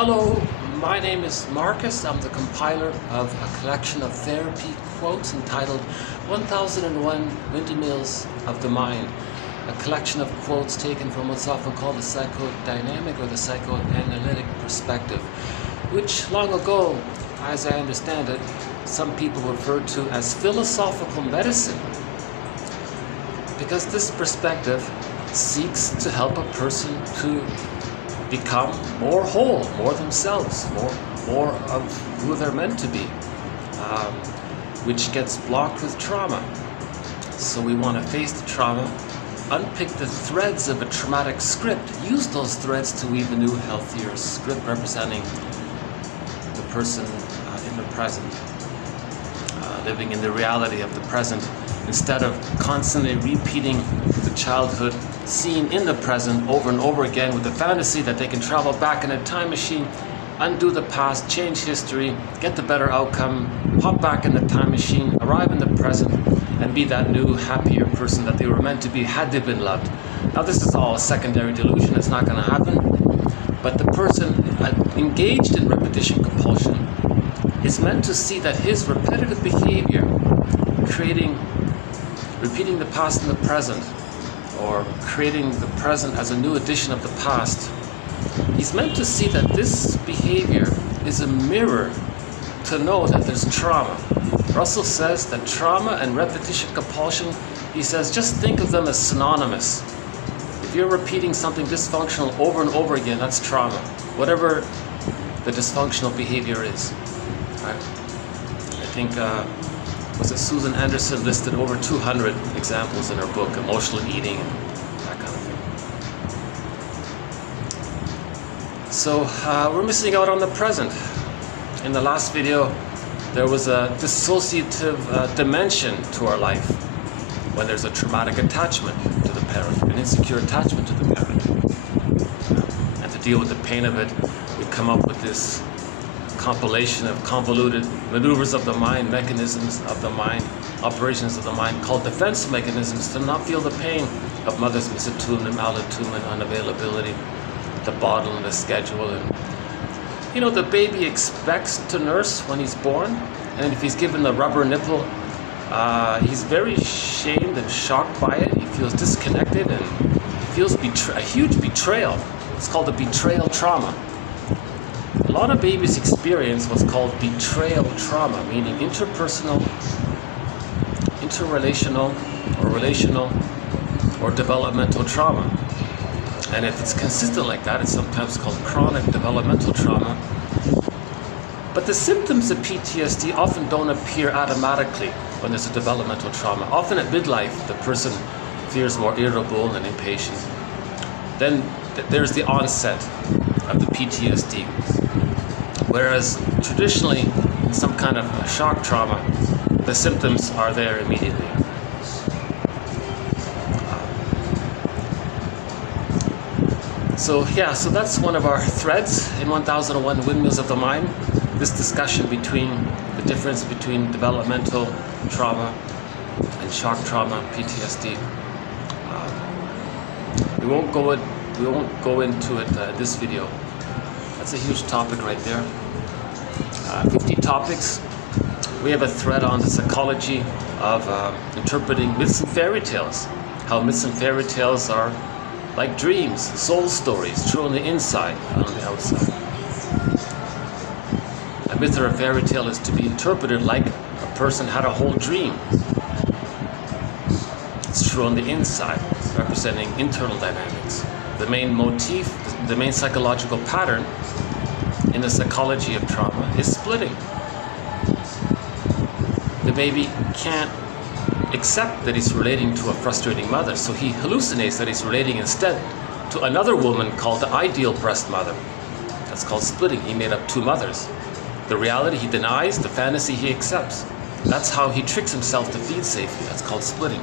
Hello, my name is Marcus. I'm the compiler of a collection of therapy quotes entitled 1001 Windmills of the Mind, a collection of quotes taken from what's often called the psychodynamic or the psychoanalytic perspective, which long ago, as I understand it, some people referred to as philosophical medicine, because this perspective seeks to help a person to become more whole, more themselves, more of who they're meant to be, which gets blocked with trauma. So we want to face the trauma, unpick the threads of a traumatic script, use those threads to weave a new, healthier script representing the person in the present, living in the reality of the present, instead of constantly repeating the childhood scene in the present over and over again with the fantasy that they can travel back in a time machine, undo the past, change history, get the better outcome, hop back in the time machine, arrive in the present, and be that new, happier person that they were meant to be had they been loved. Now this is all a secondary delusion, it's not going to happen, but the person engaged in repetition compulsion is meant to see that his repetitive behavior, repeating the past in the present, or creating the present as a new edition of the past, he's meant to see that this behavior is a mirror to know that there's trauma. Russell says that trauma and repetition compulsion, he says, just think of them as synonymous. If you're repeating something dysfunctional over and over again, that's trauma, whatever the dysfunctional behavior is. Right? I think was it Susan Anderson listed over 200 examples in her book, Emotional Eating and that kind of thing. So we're missing out on the present. In the last video, there was a dissociative dimension to our life when there's a traumatic attachment to the parent, an insecure attachment to the parent. And to deal with the pain of it, we come up with this compilation of convoluted maneuvers of the mind, mechanisms of the mind, operations of the mind called defense mechanisms to not feel the pain of mother's misattunement, malattunement, unavailability, the bottle and the schedule. And you know, the baby expects to nurse when he's born, and if he's given a rubber nipple, he's very shamed and shocked by it. He feels disconnected and he feels a huge betrayal. It's called the betrayal trauma. A lot of babies experience what's called betrayal trauma, meaning interpersonal, interrelational, or relational, or developmental trauma. And if it's consistent like that, it's sometimes called chronic developmental trauma. But the symptoms of PTSD often don't appear automatically when there's a developmental trauma. Often at midlife, the person feels more irritable and impatient. Then there's the onset of the PTSD. Whereas traditionally, in some kind of shock trauma, the symptoms are there immediately. So that's one of our threads in 1001 Windmills of the Mind, this discussion between the difference between developmental trauma and shock trauma, PTSD. We won't go into it this video. That's a huge topic right there. 50 topics. We have a thread on the psychology of interpreting myths and fairy tales. How myths and fairy tales are like dreams, soul stories, true on the inside, not on the outside. A myth or a fairy tale is to be interpreted like a person had a whole dream. It's true on the inside, representing internal dynamics. The main motif, the main psychological pattern in the psychology of trauma is splitting. The baby can't accept that he's relating to a frustrating mother, so he hallucinates that he's relating instead to another woman called the ideal breast mother. That's called splitting. He made up two mothers. The reality he denies, the fantasy he accepts. That's how he tricks himself to feed safely. That's called splitting.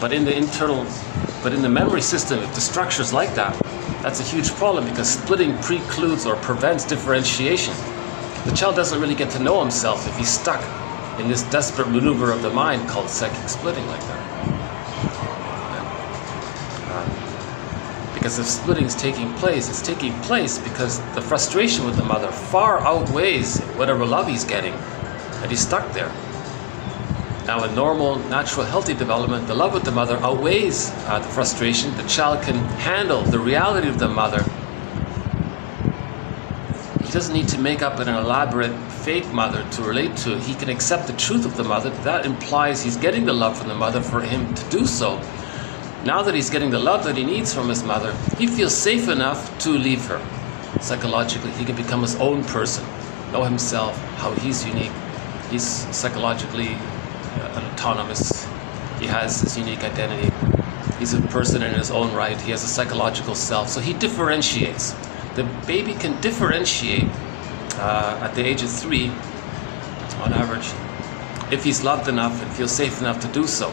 But in the memory system, if the structure's like that, that's a huge problem, because splitting precludes or prevents differentiation. The child doesn't really get to know himself if he's stuck in this desperate maneuver of the mind called psychic splitting like that. because if splitting is taking place, it's taking place because the frustration with the mother far outweighs whatever love he's getting, and he's stuck there. Now in normal, natural, healthy development, the love with the mother outweighs the frustration. The child can handle the reality of the mother. He doesn't need to make up an elaborate fake mother to relate to. He can accept the truth of the mother. That implies he's getting the love from the mother for him to do so. Now that he's getting the love that he needs from his mother, he feels safe enough to leave her. Psychologically, he can become his own person, know himself, how he's unique. He's psychologically autonomous. He has his unique identity. He's a person in his own right. He has a psychological self. So he differentiates. The baby can differentiate at the age of 3, on average, if he's loved enough and feels safe enough to do so.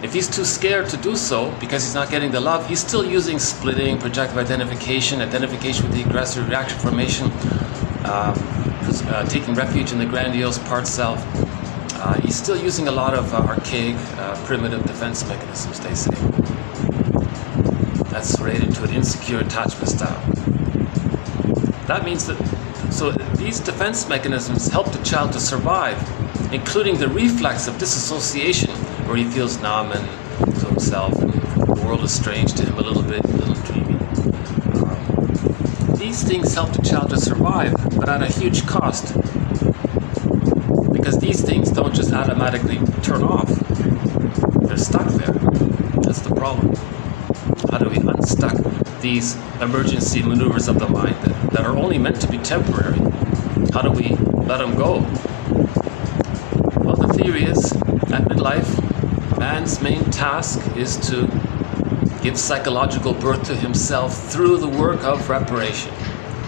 If he's too scared to do so because he's not getting the love, he's still using splitting, projective identification, identification with the aggressor, reaction formation, taking refuge in the grandiose part self. He's still using a lot of archaic, primitive defense mechanisms, they say. That's related to an insecure attachment style. That means that, so these defense mechanisms help the child to survive, including the reflex of disassociation, where he feels numb and to himself, and the world is strange to him a little bit, a little dreamy. These things help the child to survive, but at a huge cost. Because these things don't just automatically turn off. They're stuck there. That's the problem. How do we unstuck these emergency maneuvers of the mind that are only meant to be temporary? How do we let them go? Well, the theory is, at midlife, man's main task is to give psychological birth to himself through the work of reparation,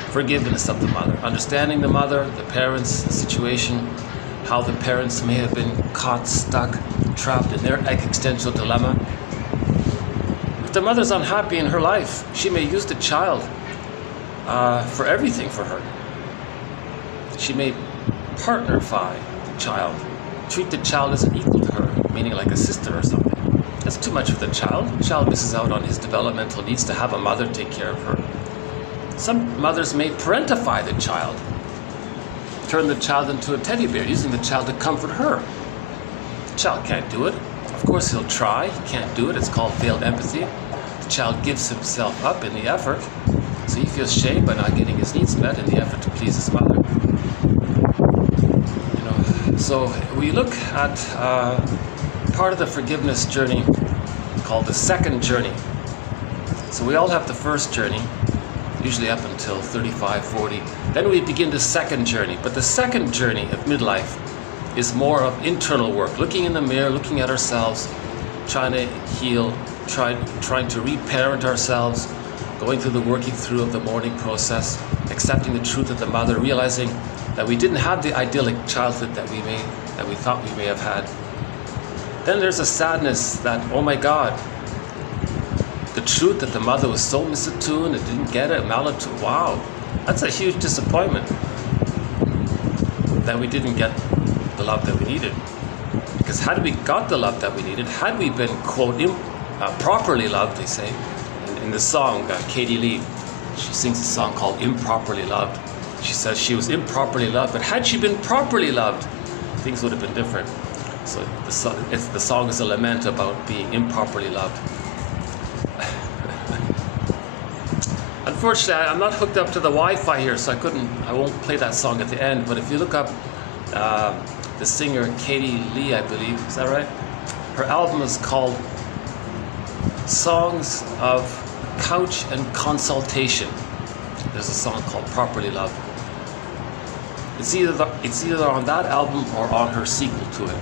forgiveness of the mother, understanding the mother, the parents, the situation, how the parents may have been caught, stuck, trapped in their existential dilemma. If the mother's unhappy in her life, she may use the child for everything for her. She may partnerify the child, treat the child as an equal to her, meaning like a sister or something. That's too much for the child. The child misses out on his developmental needs to have a mother take care of her. Some mothers may parentify the child, turn the child into a teddy bear, using the child to comfort her. The child can't do it. Of course he'll try, he can't do it. It's called veiled empathy. The child gives himself up in the effort, so he feels shame by not getting his needs met in the effort to please his mother. So we look at part of the forgiveness journey called the second journey. So we all have the first journey, usually up until 35, 40. Then we begin the second journey. But the second journey of midlife is more of internal work, looking in the mirror, looking at ourselves, trying to heal, trying to reparent ourselves, going through the working through of the mourning process, accepting the truth of the mother, realizing that we didn't have the idyllic childhood that we thought we may have had. Then there's a sadness that, oh my God, the truth that the mother was so misattuned and didn't get it, malattuned. Wow, that's a huge disappointment that we didn't get the love that we needed. Because had we got the love that we needed, had we been, quote, properly loved, they say, in the song, Katie Lee, she sings a song called Improperly Loved. She says she was improperly loved, but had she been properly loved, things would have been different. So the song is a lament about being improperly loved. Unfortunately, I'm not hooked up to the Wi-Fi here, so I won't play that song at the end. But if you look up the singer Katie Lee, I believe, is that right? Her album is called Songs of Couch and Consultation. There's a song called Properly Loved. It's either on that album or on her sequel to it.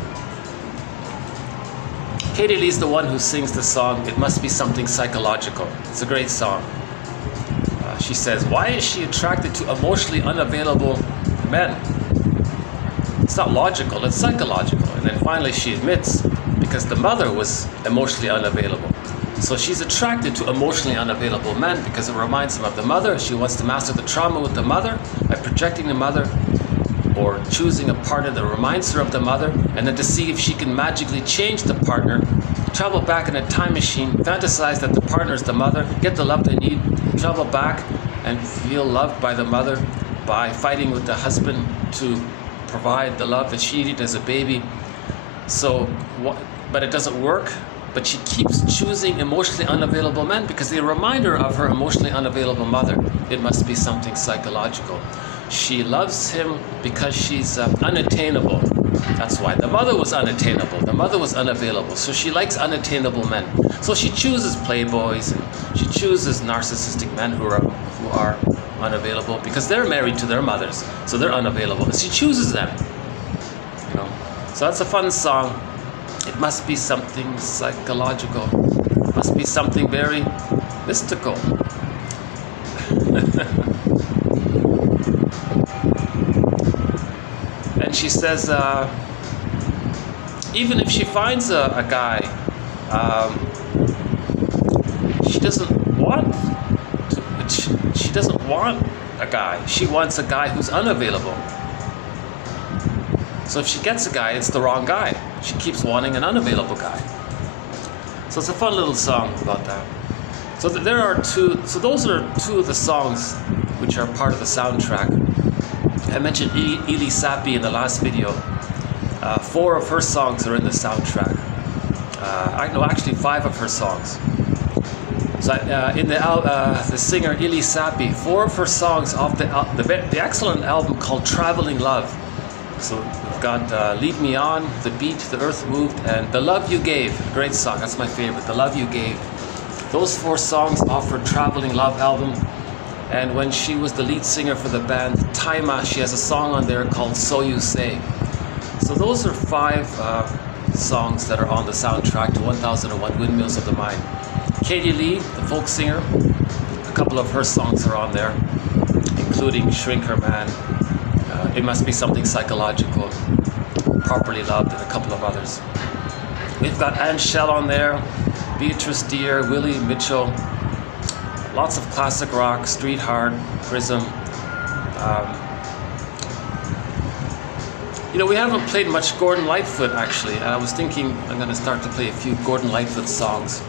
Katie Lee's the one who sings the song, It Must Be Something Psychological. It's a great song. She says, why is she attracted to emotionally unavailable men? It's not logical, it's psychological. And then finally she admits, because the mother was emotionally unavailable. So she's attracted to emotionally unavailable men because it reminds them of the mother. She wants to master the trauma with the mother by projecting the mother or choosing a partner that reminds her of the mother, and then to see if she can magically change the partner travel back in a time machine, fantasize that the partner is the mother, get the love they need, travel back and feel loved by the mother by fighting with the husband to provide the love that she needed as a baby. So, but it doesn't work. But she keeps choosing emotionally unavailable men because they remind her of her emotionally unavailable mother. It must be something psychological. She loves him because she's unattainable. That's why. The mother was unattainable. The mother was unavailable. So she likes unattainable men. So she chooses playboys and she chooses narcissistic men who are unavailable because they're married to their mothers. So they're unavailable. And she chooses them. You know. So that's a fun song. It must be something psychological. It must be something very mystical. And she says, even if she finds a guy, she doesn't want she doesn't want a guy. She wants a guy who's unavailable. So if she gets a guy, it's the wrong guy. She keeps wanting an unavailable guy. So it's a fun little song about that. So there are two. So those are two of the songs which are part of the soundtrack. I mentioned Ili Sapi in the last video. 4 of her songs are in the soundtrack. Actually 5 of her songs. So in the singer Ili Sapi, 4 of her songs off the excellent album called Traveling Love. So we've got Lead Me On, The Beat, The Earth Moved, and The Love You Gave. A great song, that's my favorite, The Love You Gave. Those 4 songs off her Traveling Love album. And when she was the lead singer for the band Taima, she has a song on there called So You Say. So those are 5 songs that are on the soundtrack to 1001 Windmills of the Mind. Katie Lee, the folk singer, a couple of her songs are on there, including Shrink Her Man, It Must Be Something Psychological, Properly Loved, and a couple of others. We've got Anne Shell on there, Beatrice Deer, Willie Mitchell, lots of classic rock, Street Hard, Prism. You know, we haven't played much Gordon Lightfoot actually, and I was thinking I'm going to start to play a few Gordon Lightfoot songs.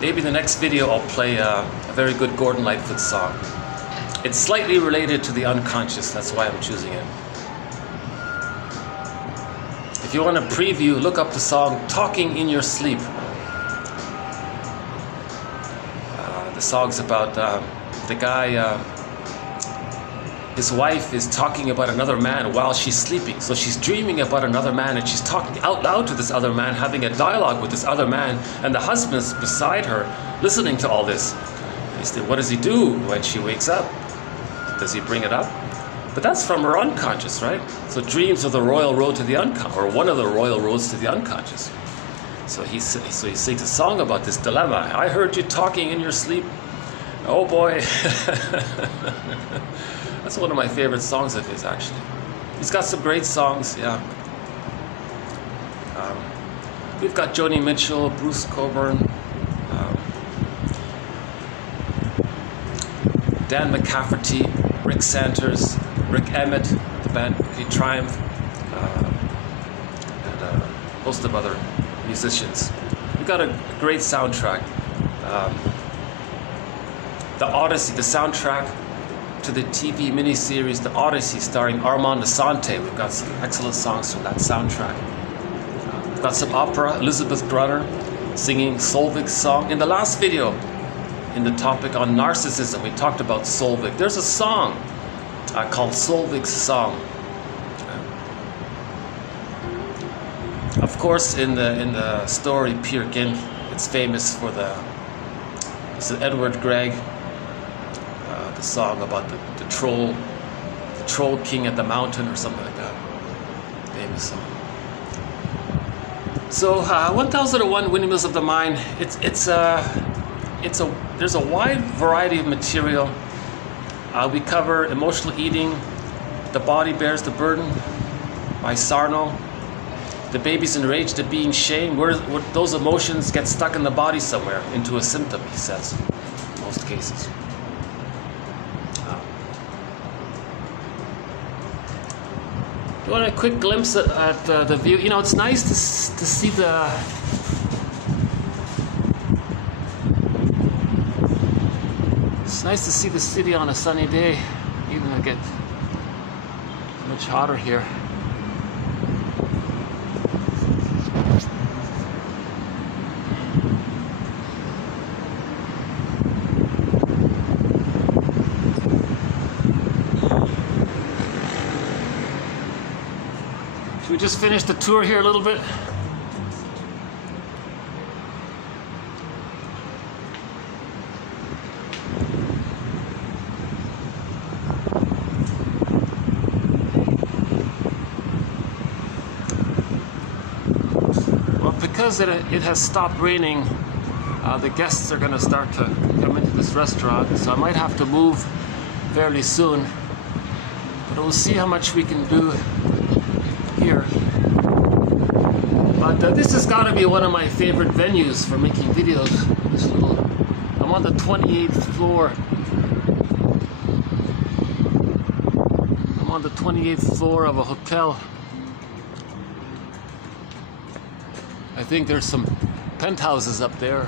Maybe the next video I'll play a very good Gordon Lightfoot song. It's slightly related to the unconscious, that's why I'm choosing it. If you want a preview, look up the song Talking in Your Sleep. The song's about the guy, his wife is talking about another man while she's sleeping. So she's dreaming about another man and she's talking out loud to this other man, having a dialogue with this other man, and the husband's beside her listening to all this. What does he do when she wakes up? Does he bring it up? But that's from her unconscious, right? So dreams are the royal road to the unconscious, or one of the royal roads to the unconscious. So he sings a song about this dilemma. I heard you talking in your sleep. Oh boy. That's one of my favorite songs of his, actually. He's got some great songs, yeah. We've got Joni Mitchell, Bruce Coburn, Dan McCafferty, Rick Santers, Rick Emmett, the band Triumph, and a host of other musicians. We've got a great soundtrack. The Odyssey, the soundtrack to the TV miniseries The Odyssey, starring Armand Assante. We've got some excellent songs from that soundtrack. We've got some opera, Elizabeth Brunner singing Solveig's song. In the last video, in the topic on narcissism, we talked about Solveig. There's a song called Solveig's Song. Of course, in the story Peer Gynt, it's famous for it's Edward Grieg, the song about the troll king at the mountain or something like that. Famous song. So 1001 Windmills of the Mind. There's a wide variety of material. We cover emotional eating, The Body Bears the Burden by Sarno, The Baby's Enraged at Being Shamed, where those emotions get stuck in the body somewhere into a symptom, he says, in most cases. You want a quick glimpse at the view? You know, it's nice to see the... It's nice to see the city on a sunny day, even though it gets much hotter here. Should we just finish the tour here a little bit? Because it has stopped raining, the guests are going to start to come into this restaurant, so I might have to move fairly soon, but we'll see how much we can do here. But this has got to be one of my favorite venues for making videos. I'm on the 28th floor. I'm on the 28th floor of a hotel. I think there's some penthouses up there.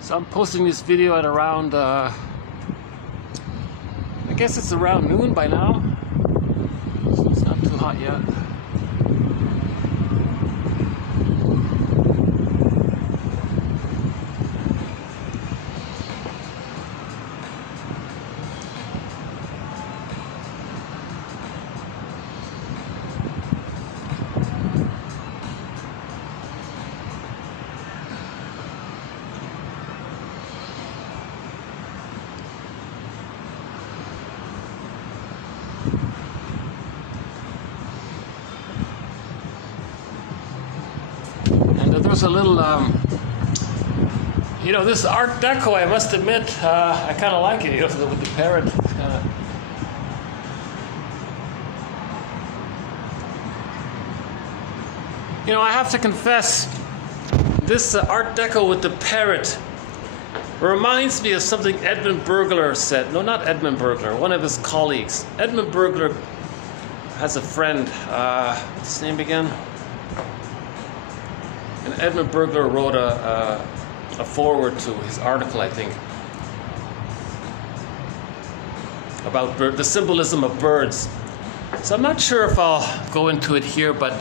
So I'm posting this video at around, I guess it's around noon by now, so it's not too hot yet. There's a little, you know, this Art Deco, I must admit, I kind of like it, you know, with the parrot. It's kinda... You know, I have to confess, this Art Deco with the parrot reminds me of something Edmund Burglar said. No, not Edmund Burglar, one of his colleagues. Edmund Burglar has a friend, what's his name again? And Edmund Burglar wrote a foreword to his article, I think, about the symbolism of birds. So I'm not sure if I'll go into it here, but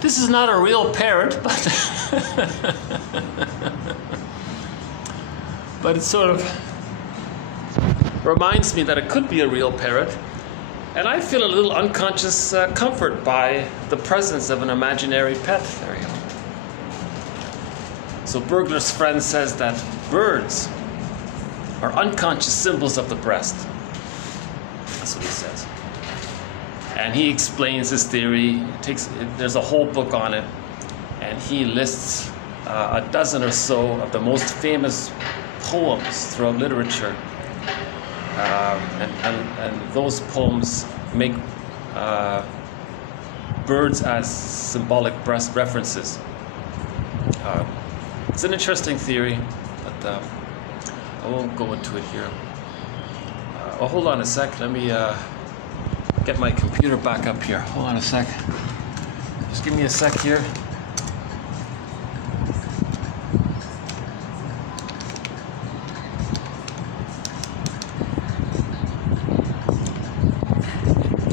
this is not a real parrot, but but it sort of reminds me that it could be a real parrot. And I feel a little unconscious comfort by the presence of an imaginary pet. There you go. So Burglar's friend says that birds are unconscious symbols of the breast. That's what he says. And he explains his theory. There's a whole book on it. And he lists a dozen or so of the most famous poems throughout literature. And those poems make birds as symbolic breast references. It's an interesting theory, but I won't go into it here. Oh, hold on a sec. Let me get my computer back up here. Hold on a sec. Just give me a sec here.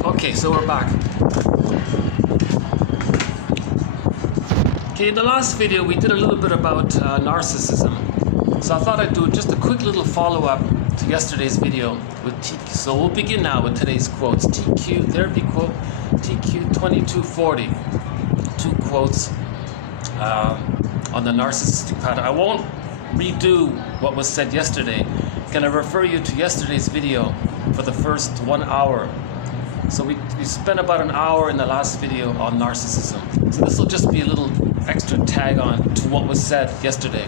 Okay, so we're back. Okay, in the last video we did a little bit about narcissism. So I thought I'd do just a quick little follow-up to yesterday's video with TQ. So we'll begin now with today's quotes. TQ, therapy quote, TQ 2240. 2 quotes on the narcissistic pattern. I won't redo what was said yesterday. Can I refer you to yesterday's video for the first 1 hour So we spent about an hour in the last video on narcissism. So this will just be a little extra tag on to what was said yesterday.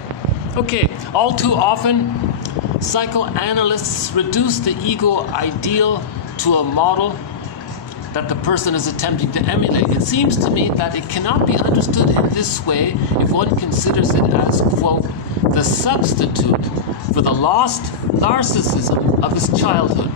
Okay, all too often, psychoanalysts reduce the ego ideal to a model that the person is attempting to emulate. It seems to me that it cannot be understood in this way if one considers it as, quote, the substitute for the lost narcissism of his childhood.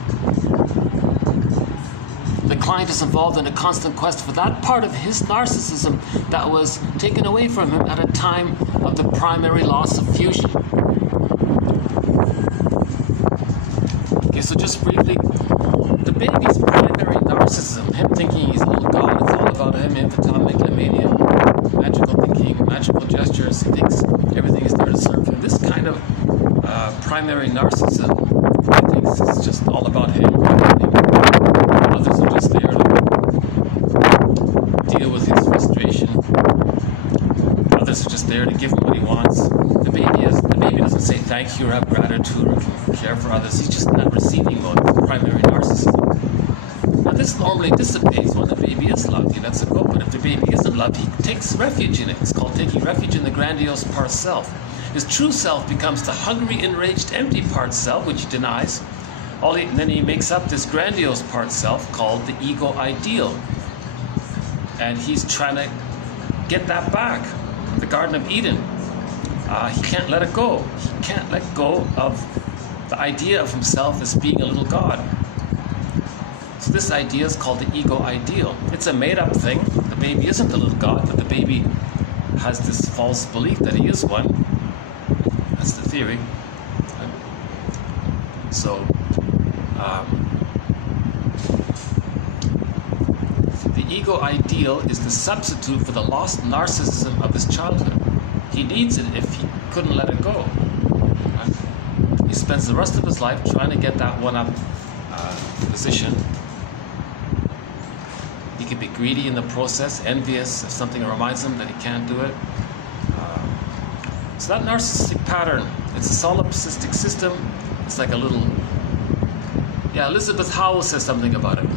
The client is involved in a constant quest for that part of his narcissism that was taken away from him at a time of the primary loss of fusion. Okay, so just briefly, the baby's primary narcissism, him thinking he's a little god, it's all about him, infantile megalomania, magical thinking, magical gestures, he thinks everything is there to serve him. This kind of primary narcissism, he thinks it's just all about him. Others are just there to deal with his frustration. Others are just there to give him what he wants. The baby doesn't say thank you or have gratitude or care for others. He's just in that receiving mode, primary narcissism. Now this normally dissipates when the baby is loved. That's a goal. But if the baby isn't loved, he takes refuge in it. It's called taking refuge in the grandiose part self. His true self becomes the hungry, enraged, empty part self, which he denies. And then he makes up this grandiose part self called the ego ideal. And he's trying to get that back. The Garden of Eden. He can't let it go. He can't let go of the idea of himself as being a little god. So this idea is called the ego ideal. It's a made-up thing. The baby isn't a little god, but the baby has this false belief that he is one. That's the theory. So, the ego ideal is the substitute for the lost narcissism of his childhood. He needs it if he couldn't let it go. Right? He spends the rest of his life trying to get that one-up position. He can be greedy in the process, envious if something reminds him that he can't do it. So that narcissistic pattern, it's a solipsistic system. It's like a little... Yeah, Elizabeth Howell says something about it.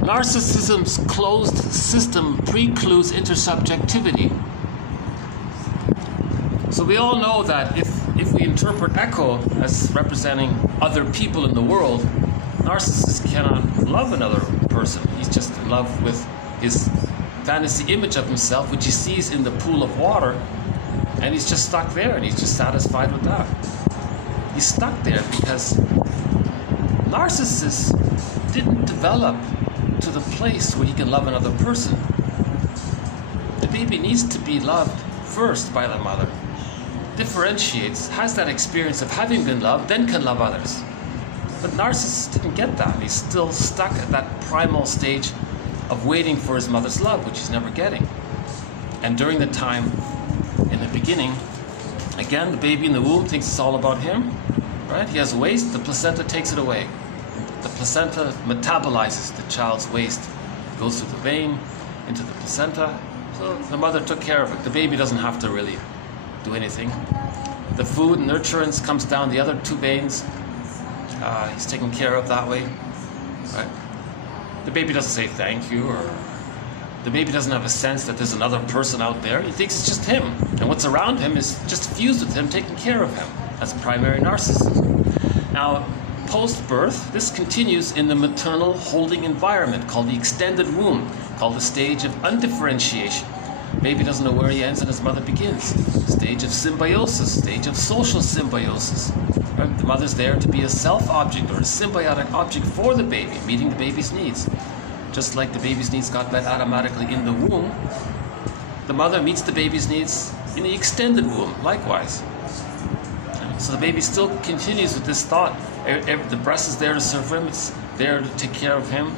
Narcissism's closed system precludes intersubjectivity. So we all know that if we interpret echo as representing other people in the world, Narcissus cannot love another person. He's just in love with his fantasy image of himself, which he sees in the pool of water, and he's just stuck there, and he's just satisfied with that. He's stuck there because Narcissus didn't develop to the place where he can love another person. The baby needs to be loved first by the mother, differentiates, has that experience of having been loved, then can love others. But Narcissus didn't get that. He's still stuck at that primal stage of waiting for his mother's love, which he's never getting. And during the time in the beginning, again, the baby in the womb thinks it's all about him, right? He has waste, the placenta takes it away. The placenta metabolizes the child's waste. It goes through the vein, into the placenta. So the mother took care of it. The baby doesn't have to really do anything. The food and nurturance comes down the other two veins. He's taken care of that way. Right? The baby doesn't say thank you, or the baby doesn't have a sense that there's another person out there. He thinks it's just him, and what's around him is just fused with him, taking care of him. That's primary narcissism. Now, post-birth, this continues in the maternal holding environment called the extended womb, called the stage of undifferentiation. Baby doesn't know where he ends and his mother begins. Stage of symbiosis, stage of social symbiosis. Right? The mother's there to be a self-object or a symbiotic object for the baby, meeting the baby's needs. Just like the baby's needs got met automatically in the womb, the mother meets the baby's needs in the extended womb, likewise. So the baby still continues with this thought. The breast is there to serve him, it's there to take care of him.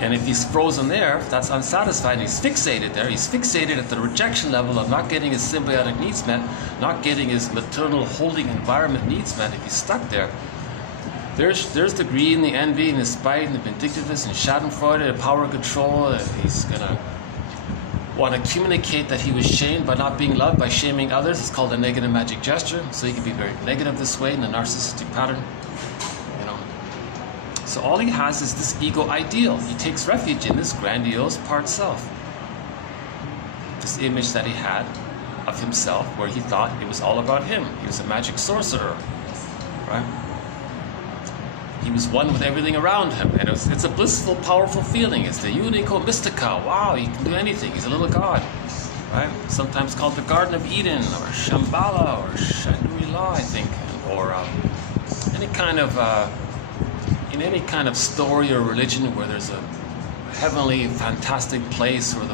And if he's frozen there, that's unsatisfied, he's fixated there. He's fixated at the rejection level of not getting his symbiotic needs met, not getting his maternal holding environment needs met. If he's stuck there, there's the greed and the envy and the spite and the vindictiveness and schadenfreude and power control. And he's going to want to communicate that he was shamed by not being loved, by shaming others. It's called a negative magic gesture. So he can be very negative this way in the narcissistic pattern. So all he has is this ego ideal. He takes refuge in this grandiose part self. This image that he had of himself, where he thought it was all about him. He was a magic sorcerer, right? He was one with everything around him, and it's a blissful, powerful feeling. It's the unico mystica. Wow, he can do anything. He's a little god, right? Sometimes called the Garden of Eden, or Shambhala, or Shangri-La, I think, or any kind of in any kind of story or religion where there's a heavenly, fantastic place where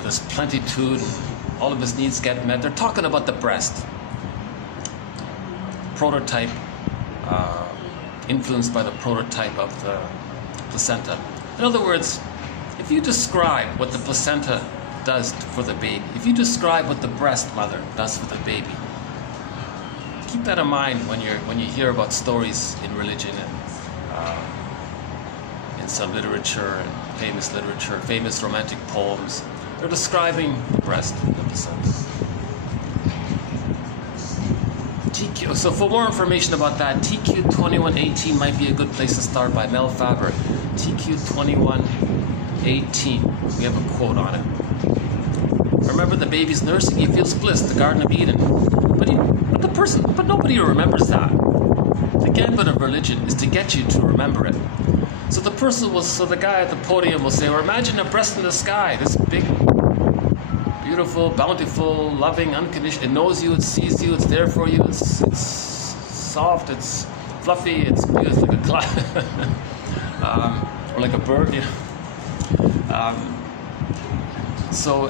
there's plenitude, and all of his needs get met. They're talking about the breast, prototype. Influenced by the prototype of the placenta. In other words, if you describe what the placenta does for the baby, if you describe what the breast mother does for the baby, keep that in mind when you hear about stories in religion and in some literature and famous romantic poems. They're describing the breast and the placenta. TQ. So for more information about that, TQ2118 might be a good place to start, by Mel Faber. TQ2118. We have a quote on it. Remember, the baby's nursing, he feels bliss, the Garden of Eden. But nobody remembers that. The gambit of religion is to get you to remember it. So the guy at the podium will say, or imagine a breast in the sky, this big, beautiful, bountiful, loving, unconditional. It knows you, it sees you, it's there for you, it's soft, it's fluffy, it's beautiful, like a cloud, or like a bird. You know?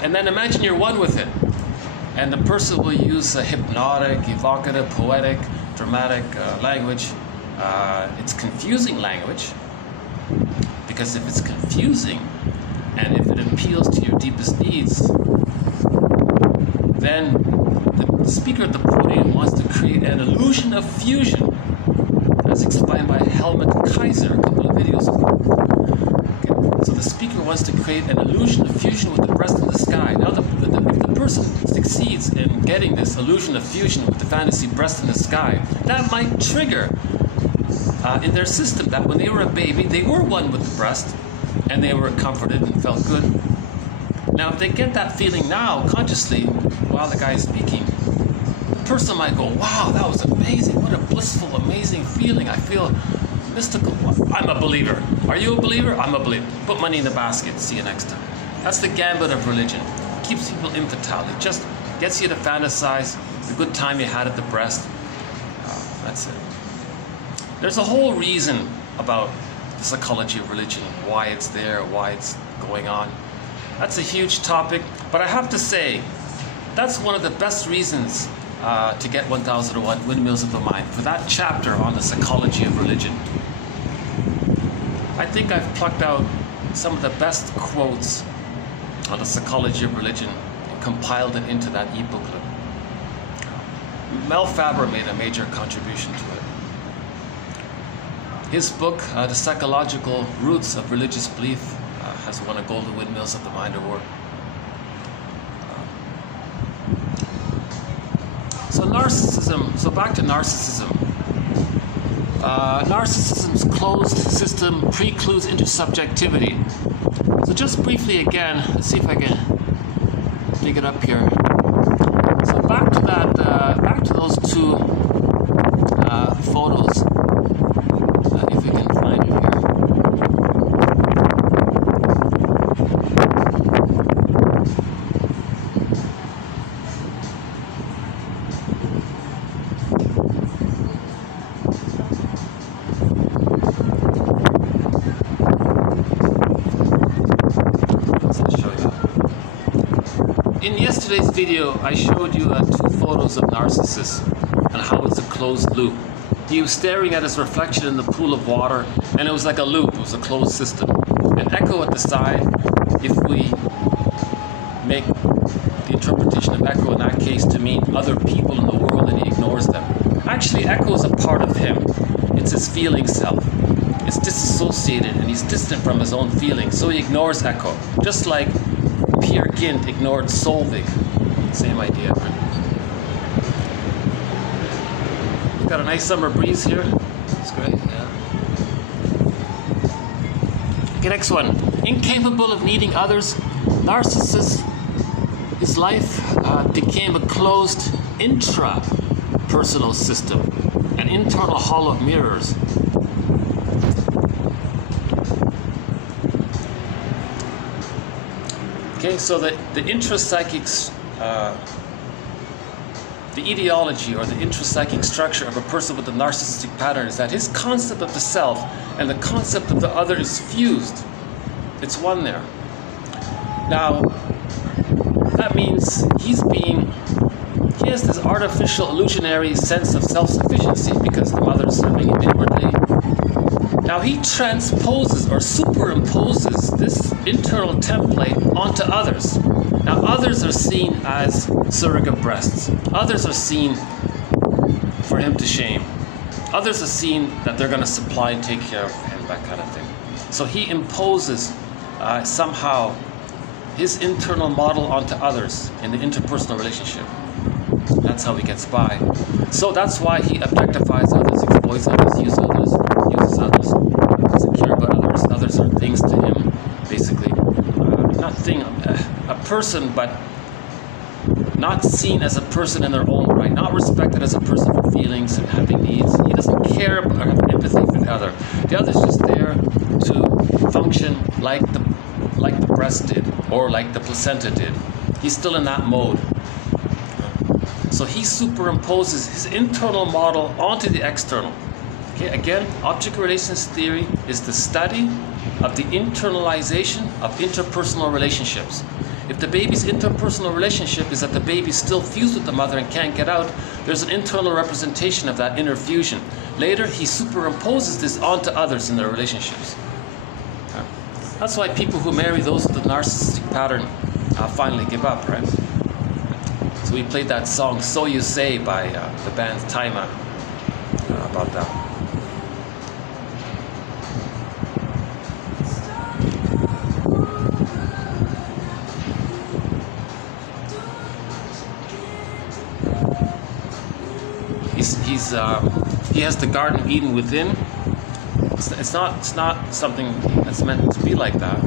And then imagine you're one with it, and the person will use a hypnotic, evocative, poetic, dramatic language. It's confusing language, because if it's confusing and if it appeals to your deepest needs, then the speaker at the podium wants to create an illusion of fusion, as explained by Helmut Kaiser a couple of videos ago. Okay. So the speaker wants to create an illusion of fusion with the breast in the sky. Now, if the person succeeds in getting this illusion of fusion with the fantasy breast in the sky, that might trigger in their system that when they were a baby, they were one with the breast, and they were comforted and felt good. Now, if they get that feeling now, consciously, while the guy is speaking, the person might go, wow, that was amazing. What a blissful, amazing feeling. I feel mystical. I'm a believer. Are you a believer? I'm a believer. Put money in the basket. See you next time. That's the gambit of religion. It keeps people infantile. It just gets you to fantasize the good time you had at the breast. That's it. There's a whole reason about the psychology of religion, why it's there, why it's going on. That's a huge topic, but I have to say, that's one of the best reasons to get 1001 Windmills of the Mind, for that chapter on the psychology of religion. I think I've plucked out some of the best quotes on the psychology of religion and compiled it into that e-booklet. Mel Faber made a major contribution to it. His book, The Psychological Roots of Religious Belief, has won a Golden Windmills of the Mind award. So back to narcissism. Narcissism's closed system precludes intersubjectivity. So just briefly again, let's see if I can dig it up here. So back to that, back to those two photos. If we can find it here. In yesterday's video, I showed you 2 photos of Narcissus and how it's a closed loop. He was staring at his reflection in the pool of water, and it was like a loop, it was a closed system. An echo at the side, if we make the interpretation of echo in that case to mean other people in the world, and he ignores them. Actually, echo is a part of him. It's his feeling self. It's disassociated, and he's distant from his own feelings, so he ignores echo. Just like Peer Gynt ignored Solvig. Same idea. We've got a nice summer breeze here. It's great, yeah. Okay, next one. Incapable of needing others, Narcissus, his life became a closed intrapersonal system, an internal hall of mirrors. Okay, so the intrapsychic, the ideology or the intrapsychic structure of a person with a narcissistic pattern is that his concept of the self and the concept of the other is fused. It's one there. Now, that means he has this artificial illusionary sense of self-sufficiency because the mother is serving him inwardly. Now he transposes or superimposes this internal template onto others. Now others are seen as surrogate breasts. Others are seen for him to shame. Others are seen that they're going to supply and take care of him, that kind of thing. So he imposes somehow his internal model onto others in the interpersonal relationship. That's how he gets by. So that's why he objectifies others, exploits others, uses others, doesn't care about others. Others are things to him, basically. Not thing, a person, but not seen as a person in their own right, not respected as a person for feelings and having needs. He doesn't care about or have empathy for the other. The other's just there to function like the breast did or like the placenta did. He's still in that mode. So he superimposes his internal model onto the external. Okay, again, object relations theory is the study of the internalization of interpersonal relationships. If the baby's interpersonal relationship is that the baby's still fused with the mother and can't get out, there's an internal representation of that inner fusion. Later, he superimposes this onto others in their relationships. Okay. That's why people who marry those with the narcissistic pattern finally give up, right? So we played that song, So You Say, by the band Taima, about that. He has the Garden of Eden within. It's not something that's meant to be like that.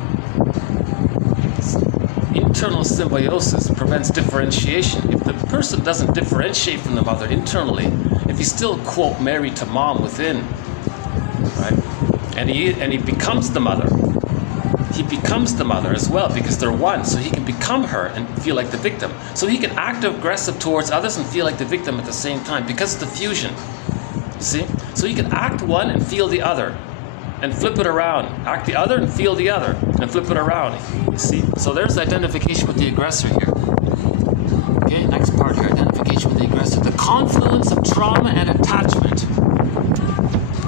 Internal symbiosis prevents differentiation. If the person doesn't differentiate from the mother internally, if he's still, quote, married to mom within, right, and he becomes the mother, he becomes the mother as well because they're one, so he can become her and feel like the victim. So he can act aggressive towards others and feel like the victim at the same time because of the fusion. You see? So he can act one and feel the other and flip it around. Act the other and feel the other and flip it around. You see? So there's identification with the aggressor here. Okay, next part here, identification with the aggressor. The confluence of trauma and attachment.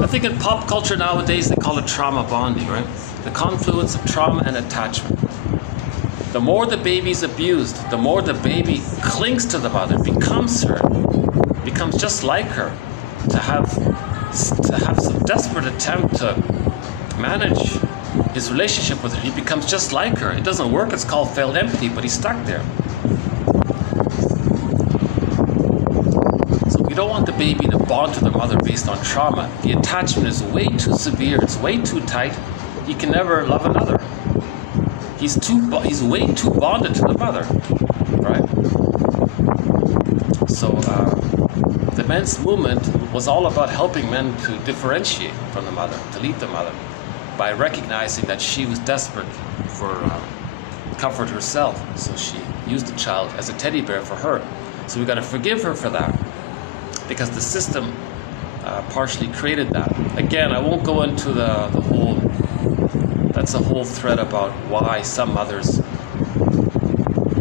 I think in pop culture nowadays they call it trauma bonding, right? The confluence of trauma and attachment. The more the baby's abused, the more the baby clings to the mother, becomes her, becomes just like her, to have some desperate attempt to manage his relationship with her. He becomes just like her. It doesn't work. It's called failed empathy, but he's stuck there. So we don't want the baby to bond to the mother based on trauma. The attachment is way too severe. It's way too tight. He can never love another. He's way too bonded to the mother, right? So the men's movement was all about helping men to differentiate from the mother, to leave the mother, by recognizing that she was desperate for comfort herself. So she used the child as a teddy bear for her. So we got to forgive her for that, because the system partially created that. Again, I won't go into the whole. That's a whole thread about why some mothers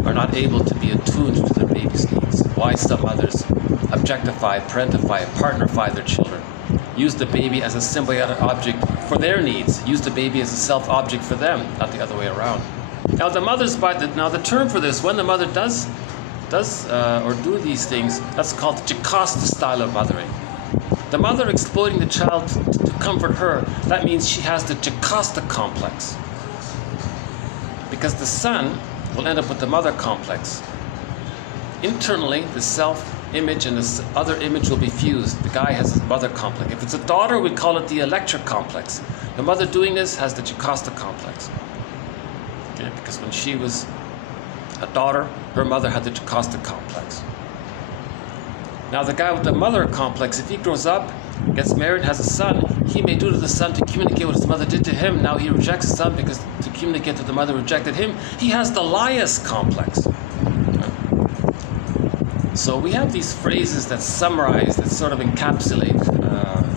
are not able to be attuned to their baby's needs. Why some mothers objectify, parentify, partnerify their children. Use the baby as a symbiotic object for their needs. Use the baby as a self-object for them, not the other way around. Now the term for this, when the mother does or do these things, that's called the Jocasta style of mothering. The mother exploiting the child to comfort her, that means she has the Jocasta complex. Because the son will end up with the mother complex. Internally, the self image and this other image will be fused. The guy has his mother complex. If it's a daughter, we call it the electric complex. The mother doing this has the Jocasta complex. Okay? Because when she was a daughter, her mother had the Jocasta complex. Now the guy with the mother complex, if he grows up, gets married, has a son, he may do to the son to communicate what his mother did to him. Now he rejects his son because to communicate that the mother rejected him. He has the Laius complex. So we have these phrases that summarize, that sort of encapsulate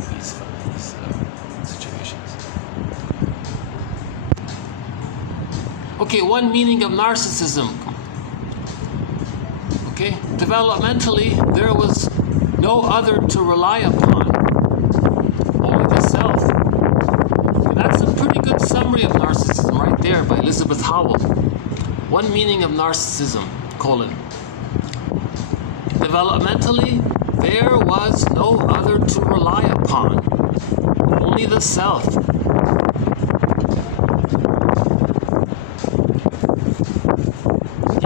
these situations. Okay, one meaning of narcissism. Okay, developmentally, there was no other to rely upon, only the self. And that's a pretty good summary of narcissism right there by Elizabeth Howell. One meaning of narcissism, colon. Developmentally, there was no other to rely upon, only the self.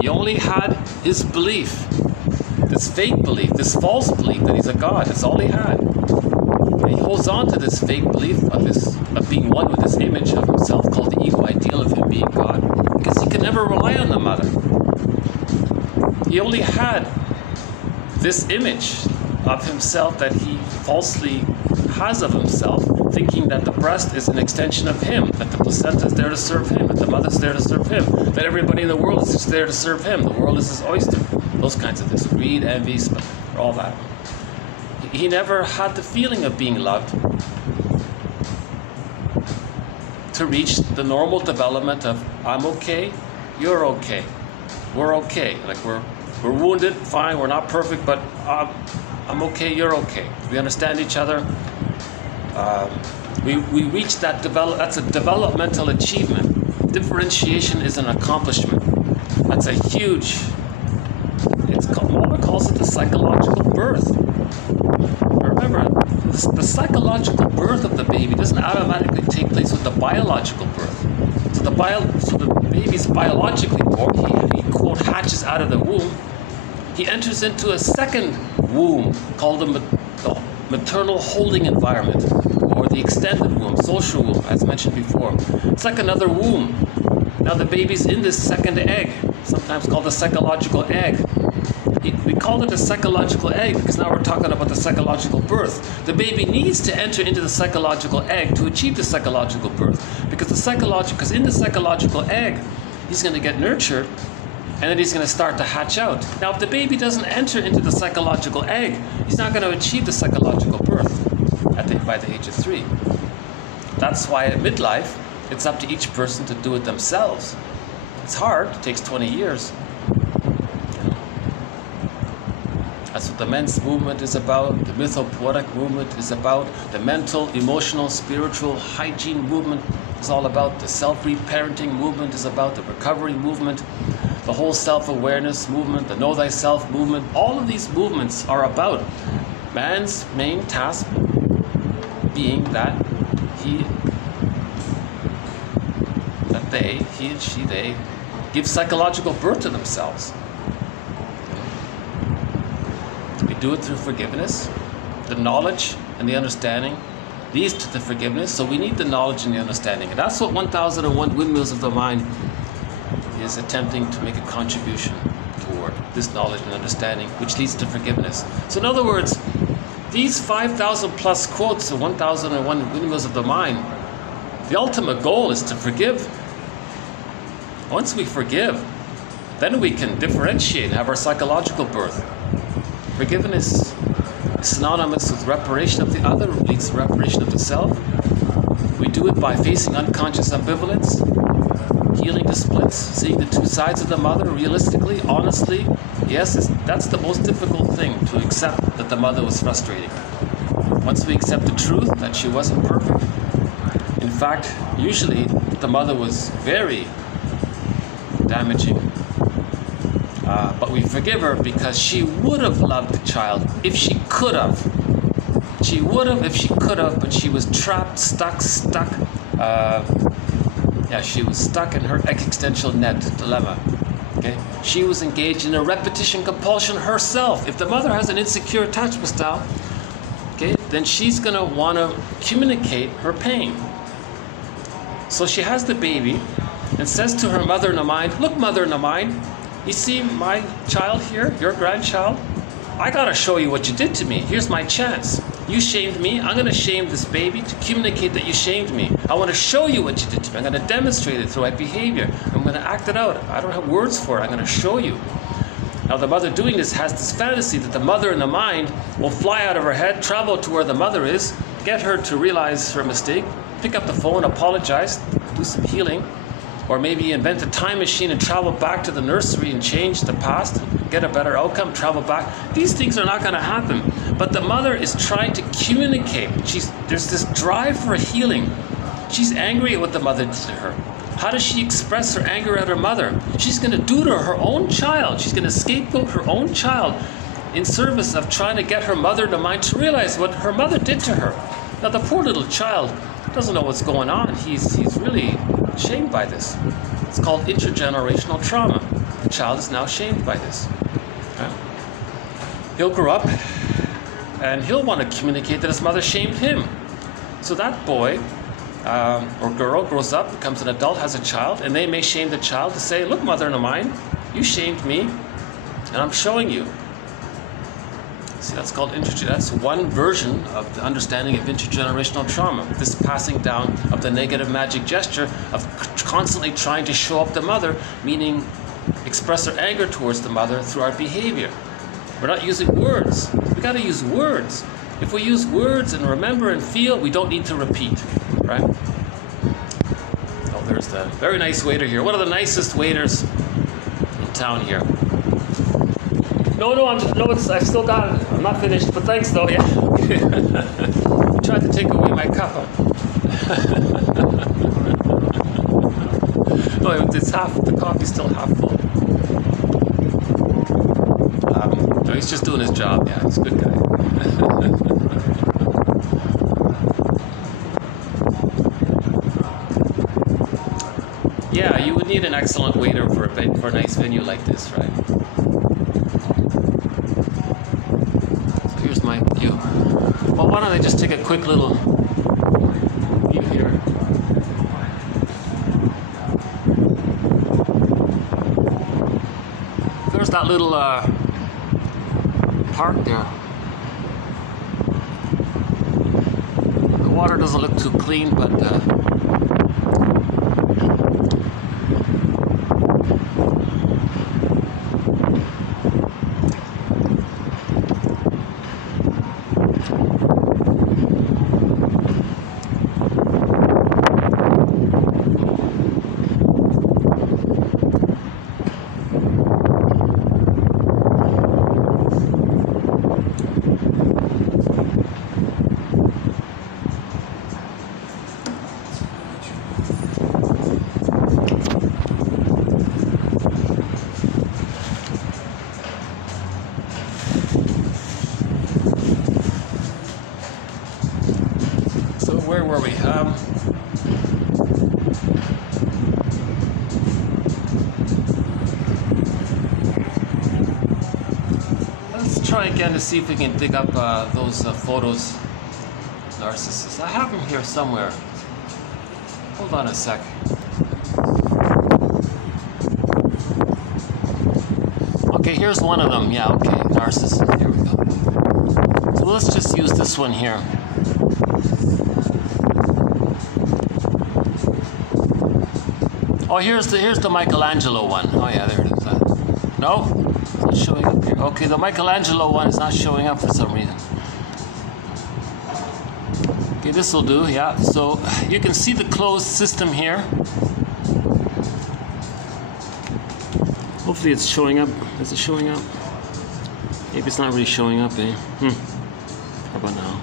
He only had his belief, this fake belief, this false belief that he's a god. That's all he had. And he holds on to this fake belief of being one with this image of himself called the ego ideal of him being God, because he could never rely on the mother. He only had this image of himself that he falsely has of himself, thinking that the breast is an extension of him, that the placenta is there to serve him, that the mother's there to serve him, that everybody in the world is just there to serve him, the world is his oyster. Those kinds of things, greed, envy, all that. He never had the feeling of being loved to reach the normal development of I'm okay, you're okay, we're okay. Like we're wounded, fine, we're not perfect, but I'm okay, you're okay. We understand each other. We reach that that's a developmental achievement. Differentiation is an accomplishment. That's a huge, Mulder calls it the psychological birth. Remember, the psychological birth of the baby doesn't automatically take place with the biological birth. So the baby's biologically born, he quote hatches out of the womb. He enters into a second womb called the maternal holding environment, or the extended womb, social womb, as mentioned before. It's like another womb. Now the baby's in this second egg, sometimes called the psychological egg. We call it a psychological egg because now we're talking about the psychological birth. The baby needs to enter into the psychological egg to achieve the psychological birth, because in the psychological egg, he's going to get nurtured, and then he's going to start to hatch out. Now, if the baby doesn't enter into the psychological egg, he's not going to achieve the psychological birth by the age of 3. That's why at midlife, it's up to each person to do it themselves. It's hard. It takes 20 years. That's what the men's movement is about. The mythopoetic movement is about. The mental, emotional, spiritual hygiene movement is all about. The self-reparenting movement is about. The recovery movement, the whole self-awareness movement, the know thyself movement. All of these movements are about man's main task being that he and she, they give psychological birth to themselves. We do it through forgiveness. The knowledge and the understanding leads to the forgiveness, so we need the knowledge and the understanding. And that's what 1001 Windmills of the Mind is attempting to make a contribution toward, this knowledge and understanding, which leads to forgiveness. So in other words, these 5,000 plus quotes of 1001 Windmills of the Mind, the ultimate goal is to forgive. Once we forgive, then we can differentiate and have our psychological birth. Forgiveness is synonymous with reparation of the other, leads to reparation of the self. We do it by facing unconscious ambivalence, healing the splits, seeing the two sides of the mother realistically, honestly. Yes, that's the most difficult thing, to accept that the mother was frustrating. Once we accept the truth that she wasn't perfect, in fact, usually the mother was very damaging. But we forgive her because she would have loved the child if she could have. She would have if she could have, but she was trapped, stuck. She was stuck in her existential net dilemma. Okay? She was engaged in a repetition compulsion herself. If the mother has an insecure attachment style, okay, then she's going to want to communicate her pain. So she has the baby and says to her mother in the mind, look, mother in the mind, you see my child here, your grandchild? I got to show you what you did to me. Here's my chance. You shamed me. I'm going to shame this baby to communicate that you shamed me. I want to show you what you did to me. I'm going to demonstrate it through my behavior. I'm going to act it out. I don't have words for it. I'm going to show you. Now the mother doing this has this fantasy that the mother in the mind will fly out of her head, travel to where the mother is, get her to realize her mistake, pick up the phone, apologize, do some healing, or maybe invent a time machine and travel back to the nursery and change the past, get a better outcome, travel back. These things are not going to happen. But the mother is trying to communicate. There's this drive for healing. She's angry at what the mother did to her. How does she express her anger at her mother? She's going to do to her own child. She's going to scapegoat her own child in service of trying to get her mother in the mind to realize what her mother did to her. Now the poor little child doesn't know what's going on. He's really shamed by this. It's called intergenerational trauma. The child is now shamed by this. Okay? He'll grow up and he'll want to communicate that his mother shamed him. So that boy or girl grows up, becomes an adult, has a child, and they may shame the child to say, look, mother in mine, you shamed me, and I'm showing you. See, that's called that's one version of the understanding of intergenerational trauma. This passing down of the negative magic gesture of constantly trying to show up the mother, meaning express our anger towards the mother through our behavior. We're not using words. We got to use words. If we use words and remember and feel, we don't need to repeat, right? Oh, there's the very nice waiter here. One of the nicest waiters in town here. No, I've still got it. I'm not finished, but thanks though, yeah. You tried to take away my cup. No, it's half, the coffee's still half full. No, he's just doing his job, yeah, he's a good guy. Yeah, you would need an excellent waiter for a nice venue like this, right? Here's my view. Well, why don't I just take a quick little view here. There's that little park there. The water doesn't look too clean, but where were we? Let's try again to see if we can dig up those photos. Narcissus. I have them here somewhere. Hold on a sec. Okay, here's one of them. Yeah, okay. Narcissus. Here we go. So let's just use this one here. Oh, here's the Michelangelo one. Oh yeah, there it is. No, it's not showing up here. Okay, the Michelangelo one is not showing up for some reason. Okay, this will do. Yeah. So you can see the closed system here. Hopefully it's showing up. Is it showing up? Maybe it's not really showing up, eh? How about now?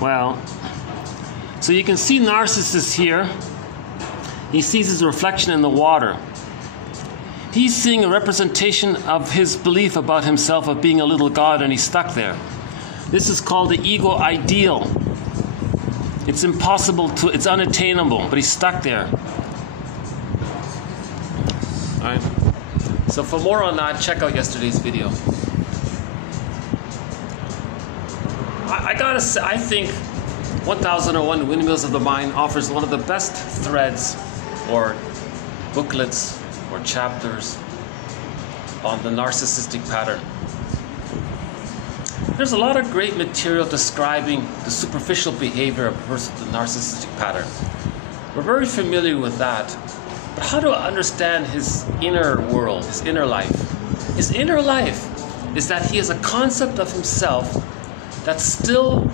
Well, so you can see Narcissus here. He sees his reflection in the water. He's seeing a representation of his belief about himself of being a little god, and he's stuck there. This is called the ego ideal. It's impossible to, it's unattainable, but he's stuck there. Alright? So for more on that, check out yesterday's video. I gotta say, I think 1001 Windmills of the Mind offers one of the best threads or booklets or chapters on the narcissistic pattern. There's a lot of great material describing the superficial behavior of a person with a narcissistic pattern. We're very familiar with that. But how to understand his inner world, his inner life? His inner life is that he has a concept of himself that's still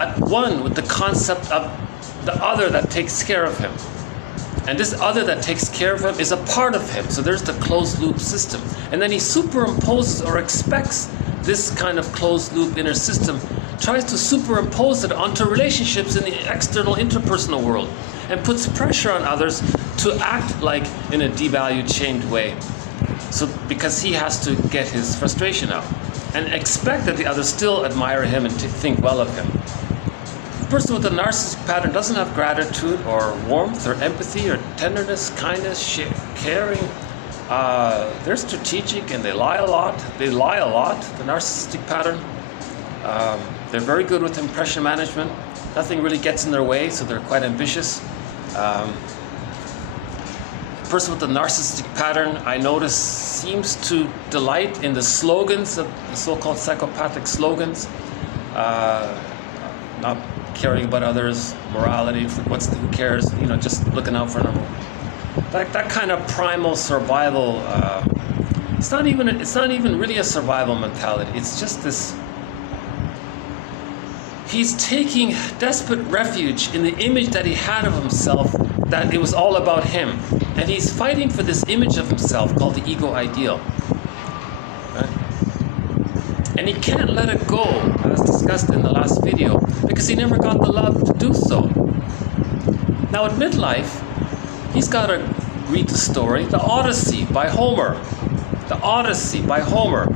at one with the concept of the other that takes care of him. And this other that takes care of him is a part of him. So there's the closed loop system. And then he superimposes or expects this kind of closed loop inner system, tries to superimpose it onto relationships in the external interpersonal world, and puts pressure on others to act like in a devalued, shamed way. So because he has to get his frustration out and expect that the others still admire him and think well of him. The person with a narcissistic pattern doesn't have gratitude or warmth or empathy or tenderness, kindness, caring. They're strategic and they lie a lot. The narcissistic pattern. They're very good with impression management. Nothing really gets in their way, so they're quite ambitious. The person with the narcissistic pattern, I notice, seems to delight in the slogans, of the so-called psychopathic slogans. Not caring about others, morality, who cares, just looking out for them. That kind of primal survival, it's not even really a survival mentality. It's just this, he's taking desperate refuge in the image that he had of himself, that it was all about him. And he's fighting for this image of himself called the ego ideal. Right? And he can't let it go, as discussed in the last video, because he never got the love to do so. Now at midlife, he's got to read the story, The Odyssey by Homer. The Odyssey by Homer.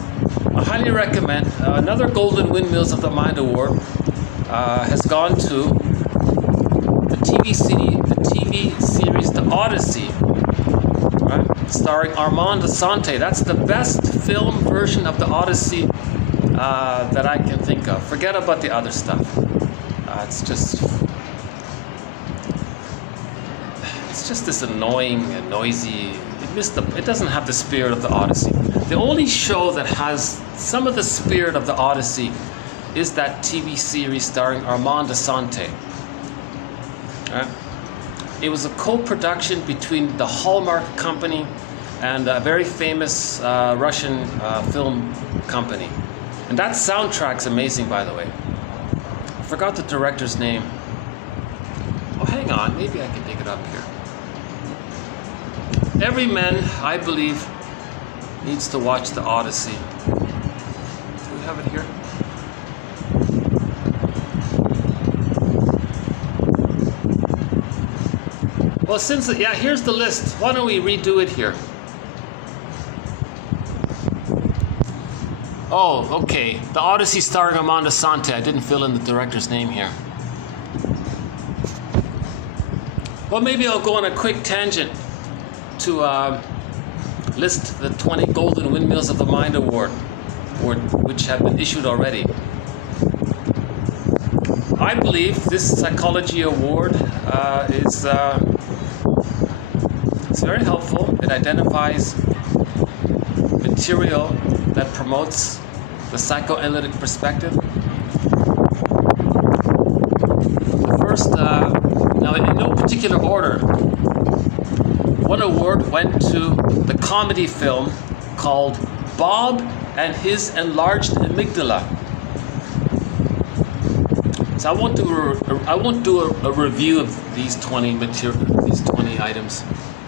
I highly recommend. Another Golden Windmills of the Mind Award has gone to the TV series The Odyssey, right? Starring Armand Assante. That's the best film version of The Odyssey that I can think of. Forget about the other stuff. It's just this annoying and noisy. It doesn't have the spirit of The Odyssey. The only show that has some of the spirit of The Odyssey is that TV series starring Armand Assante. Right? It was a co-production between the Hallmark company and a very famous Russian film company. And that soundtrack's amazing, by the way. I forgot the director's name. Oh, hang on, maybe I can dig it up here. Every man, I believe, needs to watch The Odyssey. Do we have it here? Well, here's the list. Why don't we redo it here? Oh, okay. The Odyssey starring Armand Assante. I didn't fill in the director's name here. Well, maybe I'll go on a quick tangent to list the 20 Golden Windmills of the Mind Award, which have been issued already. I believe this psychology award is it's very helpful. It identifies material that promotes the psychoanalytic perspective. The first, now in no particular order, one award went to the comedy film called Bob and His Enlarged Amygdala. So I won't do a review of these 20 items,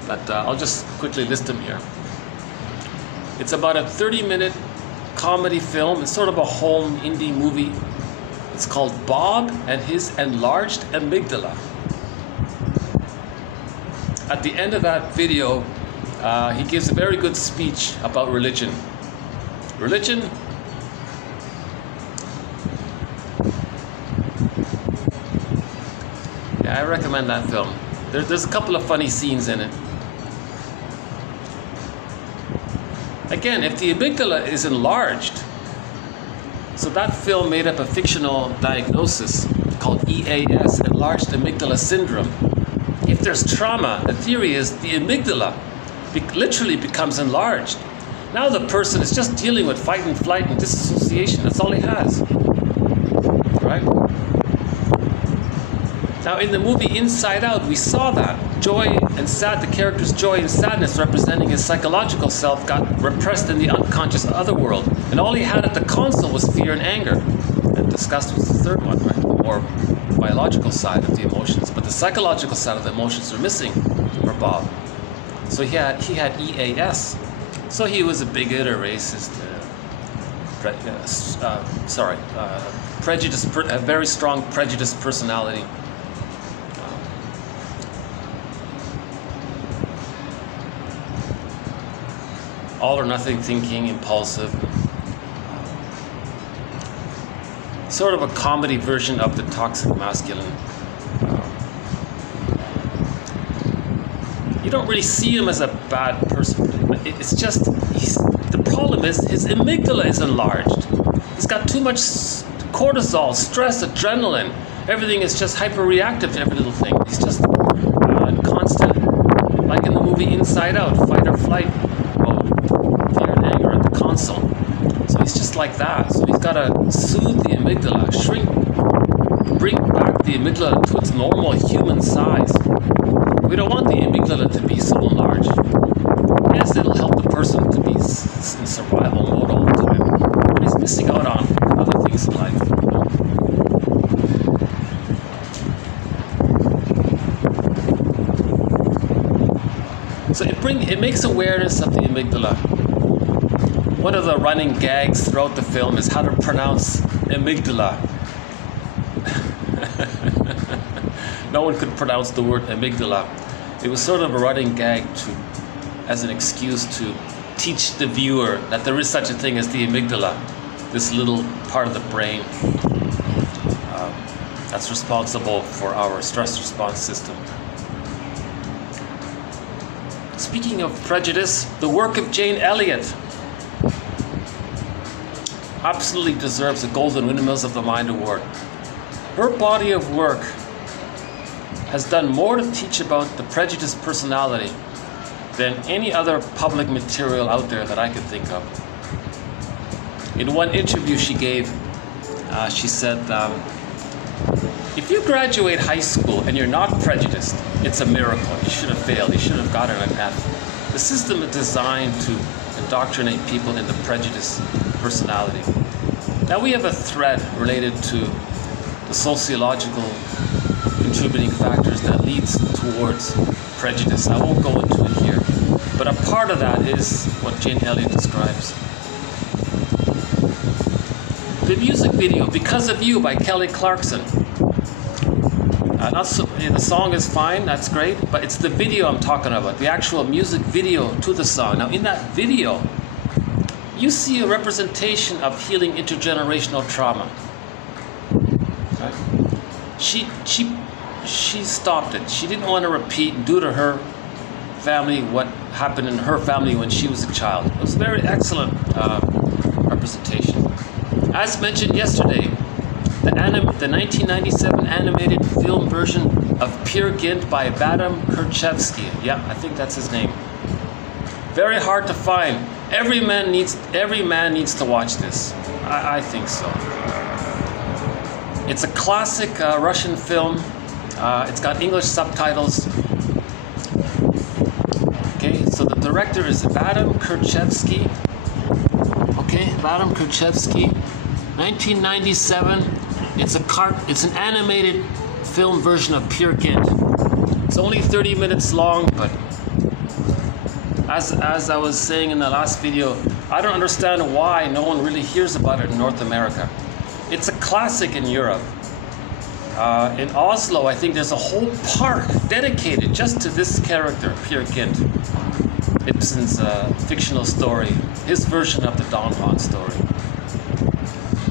but I'll just quickly list them here. It's about a 30-minute comedy film. It's sort of a home indie movie. It's called Bob and His Enlarged Amygdala. At the end of that video, he gives a very good speech about religion. Religion? Yeah, I recommend that film. There's a couple of funny scenes in it. Again, if the amygdala is enlarged, so that film made up a fictional diagnosis called EAS, enlarged amygdala syndrome. If there's trauma, the theory is the amygdala literally becomes enlarged. Now the person is just dealing with fight and flight and disassociation. That's all he has. Right? Now in the movie Inside Out, we saw that. Joy and the character's joy and sadness representing his psychological self got repressed in the unconscious otherworld. And all he had at the console was fear and anger. And disgust was the third one, right? The more biological side of the emotions. But the psychological side of the emotions were missing for Bob. So he had EAS. So he was a bigot, a racist, a very strong prejudiced personality. All or nothing thinking, impulsive. Sort of a comedy version of the toxic masculine. You don't really see him as a bad person. It's just, the problem is his amygdala is enlarged. He's got too much cortisol, stress, adrenaline. Everything is just hyper-reactive to every little thing. He's just constant, like in the movie Inside Out, fight or flight mode, fear and anger at the console. So he's just like that. So he's got to soothe the amygdala, bring back the amygdala to its normal human size. We don't want the amygdala to be so enlarged. Yes, it'll help the person to be in survival mode all the time, but he's missing out on other things in life. So it makes awareness of the amygdala. One of the running gags throughout the film is how to pronounce amygdala. No one could pronounce the word amygdala. It was sort of a running gag as an excuse to teach the viewer that there is such a thing as the amygdala, this little part of the brain that's responsible for our stress response system. Speaking of prejudice, the work of Jane Elliott absolutely deserves the Golden Windmills of the Mind Award. Her body of work has done more to teach about the prejudiced personality than any other public material out there that I could think of. In one interview she gave, she said, if you graduate high school and you're not prejudiced, it's a miracle. You should have failed. You should have gotten an F. The system is designed to indoctrinate people into prejudiced personality. Now we have a thread related to the sociological contributing factors that leads towards prejudice. I won't go into it here, but a part of that is what Jane Elliott describes. The music video, Because of You by Kelly Clarkson. The song is fine, that's great, but it's the video I'm talking about, the actual music video to the song. Now in that video, you see a representation of healing intergenerational trauma. Okay? She stopped it. She didn't want to repeat, do to her family what happened in her family when she was a child. It was a very excellent representation. As mentioned yesterday, the 1997 animated film version of Peer Gynt by Vadim Kurchevsky. Yeah, I think that's his name. Very hard to find. Every man needs to watch this. I think so. It's a classic Russian film. It's got English subtitles. Okay, so the director is Vadim Kurchevsky. Okay, Vadim Kurchevsky, 1997. It's an animated film version of Peer Gynt. It's only 30 minutes long, but as I was saying in the last video, I don't understand why no one really hears about it in North America. It's a classic in Europe. In Oslo, I think there's a whole park dedicated just to this character, Peer Gynt. Ibsen's fictional story, his version of the Don Juan story.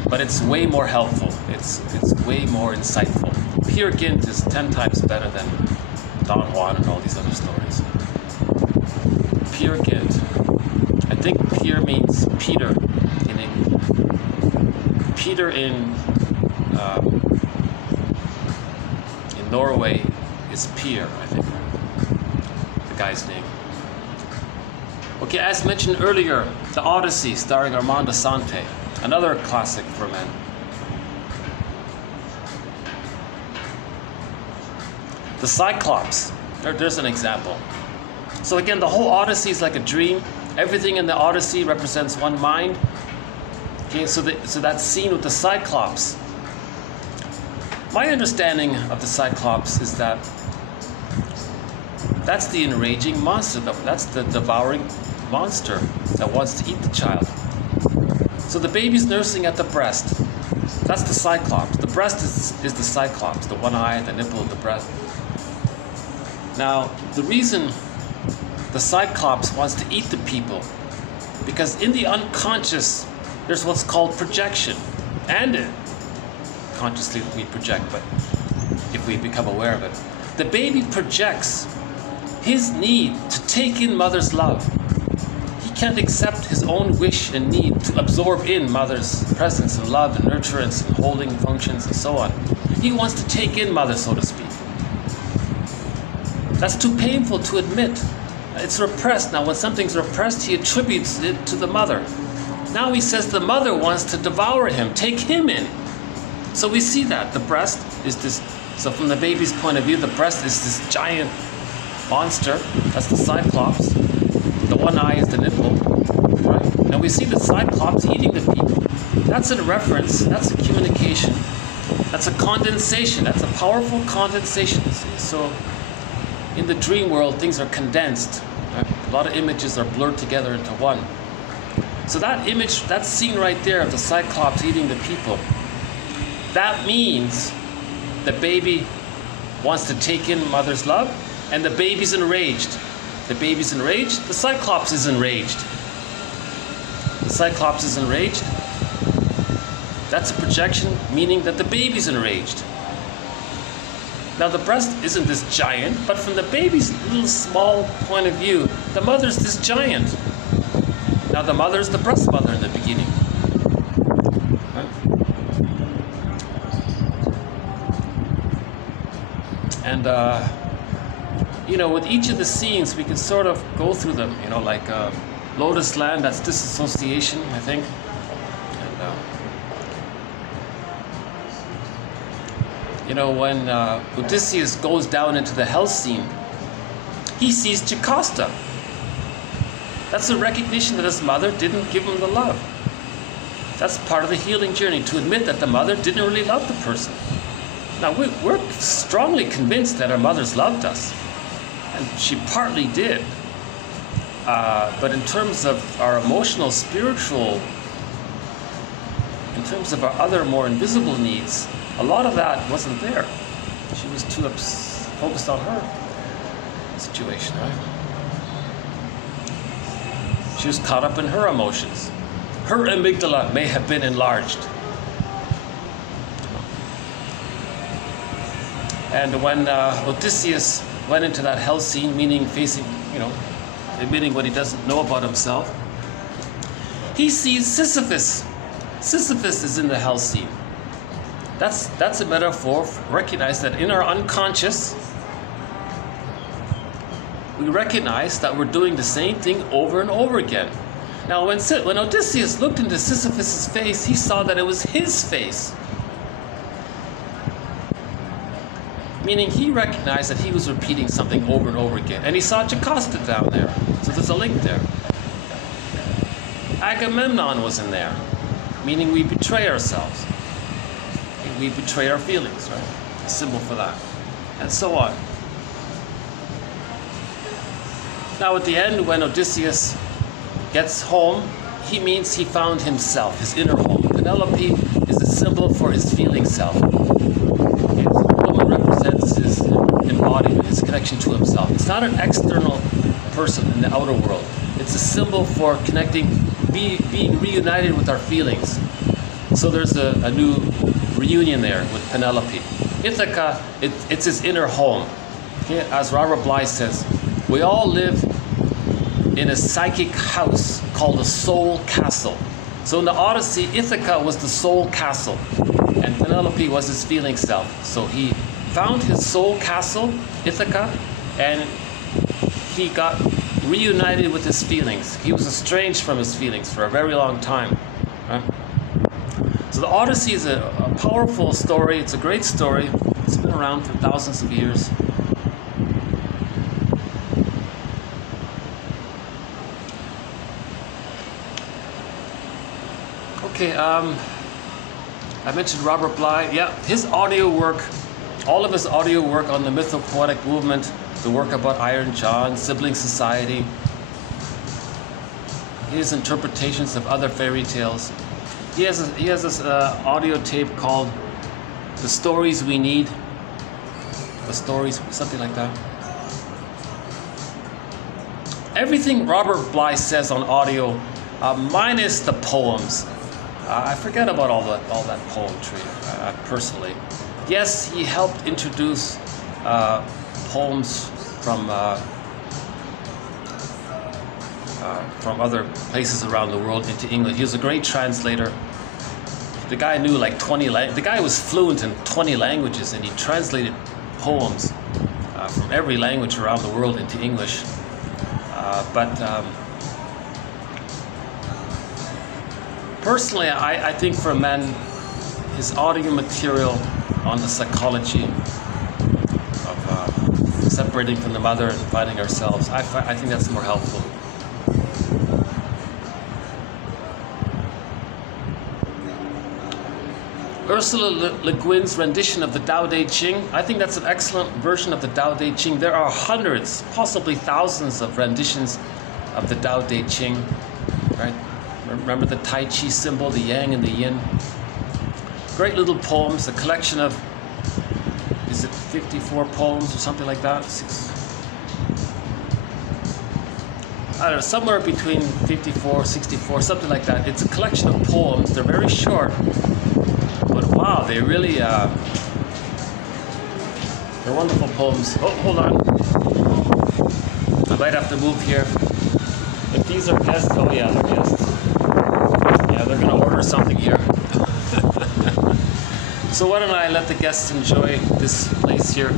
But it's way more helpful. It's way more insightful. Peer Gynt is 10 times better than Don Juan and all these other stories. Peer Gynt. I think Pierre means Peter in English. Peter in Norway is Pierre, I think, the guy's name. Okay, as mentioned earlier, The Odyssey, starring Armand Assante, another classic for men. The Cyclops, there's an example. So again, the whole Odyssey is like a dream. Everything in the Odyssey represents one mind. Okay, so that scene with the Cyclops. My understanding of the Cyclops is that that's the enraging monster. That's the devouring monster that wants to eat the child. So the baby's nursing at the breast. That's the Cyclops. The breast is the Cyclops. The one eye, the nipple, the breast. Now, the reason the Cyclops wants to eat the people, because in the unconscious, there's what's called projection. And consciously we project, but if we become aware of it, the baby projects his need to take in mother's love. He can't accept his own wish and need to absorb in mother's presence and love and nurturance and holding functions and so on. He wants to take in mother, so to speak. That's too painful to admit. It's repressed. Now, when something's repressed, he attributes it to the mother. Now he says the mother wants to devour him, take him in. So we see that. The breast is this, so from the baby's point of view, the breast is this giant monster. That's the Cyclops. The one eye is the nipple. Right? And we see the Cyclops eating the people. That's a reference, that's a communication, that's a condensation, that's a powerful condensation. So in the dream world, things are condensed. Right? A lot of images are blurred together into one. So that image, that scene right there of the Cyclops eating the people, that means the baby wants to take in mother's love, and the baby's enraged. The baby's enraged, the Cyclops is enraged. The Cyclops is enraged. That's a projection, meaning that the baby's enraged. Now the breast isn't this giant, but from the baby's little small point of view, the mother's this giant. Now the mother's the breast mother in the beginning. Right? And you know, with each of the scenes, we can sort of go through them. You know, like Lotus Land, that's disassociation, I think. And you know, when Odysseus goes down into the hell scene, he sees Jocasta. That's a recognition that his mother didn't give him the love. That's part of the healing journey, to admit that the mother didn't really love the person. Now, we're strongly convinced that our mothers loved us, and she partly did. But in terms of our emotional, spiritual, in terms of our other more invisible needs, a lot of that wasn't there. She was too focused on her situation, right? She was caught up in her emotions. Her amygdala may have been enlarged. And when Odysseus went into that hell scene, meaning facing, you know, admitting what he doesn't know about himself, he sees Sisyphus. Sisyphus is in the hell scene. That's a metaphor. Recognize that in our unconscious, we recognize that we're doing the same thing over and over again. Now, when Odysseus looked into Sisyphus' face, he saw that it was his face. Meaning he recognized that he was repeating something over and over again. And he saw Jocasta down there. So there's a link there. Agamemnon was in there. Meaning we betray ourselves. We betray our feelings, right? A symbol for that. And so on. Now at the end, when Odysseus gets home, he means he found himself, his inner home. Penelope is a symbol for his feeling self. Okay, so the woman represents his embodiment, his connection to himself. It's not an external person in the outer world. It's a symbol for connecting, being reunited with our feelings. So there's a new reunion there with Penelope. Ithaca, it's his inner home. Okay? As Robert Bly says, we all live in a psychic house called the Soul Castle. So in the Odyssey, Ithaca was the soul castle, and Penelope was his feeling self. So he found his soul castle, Ithaca, and he got reunited with his feelings. He was estranged from his feelings for a very long time. Right? So the Odyssey is a powerful story. It's a great story. It's been around for thousands of years. Okay, I mentioned Robert Bly. Yeah, his audio work, all of his audio work on the mythopoetic movement, the work about Iron John, sibling society, his interpretations of other fairy tales. He has this audio tape called "The Stories We Need." The stories, something like that. Everything Robert Bly says on audio, minus the poems. I forget about all that poetry, personally. Yes, he helped introduce poems from other places around the world into English. He was a great translator. The guy knew like 20 languages. The guy was fluent in 20 languages, and he translated poems from every language around the world into English. Personally, I think for men, his audio material on the psychology of separating from the mother and finding ourselves, I think that's more helpful. Ursula Le Guin's rendition of the Tao Te Ching, I think that's an excellent version of the Tao Te Ching. There are hundreds, possibly thousands of renditions of the Tao Te Ching, right? Remember the Tai Chi symbol, the Yang and the Yin? Great little poems, a collection of, is it 54 poems or something like that? I don't know, somewhere between 54, 64, something like that. It's a collection of poems. They're very short, but wow, they really, they're wonderful poems. Oh, hold on. I might have to move here. If these are guests, oh yeah, they're guests. Yeah, they're gonna order something here. So why don't I let the guests enjoy this place here?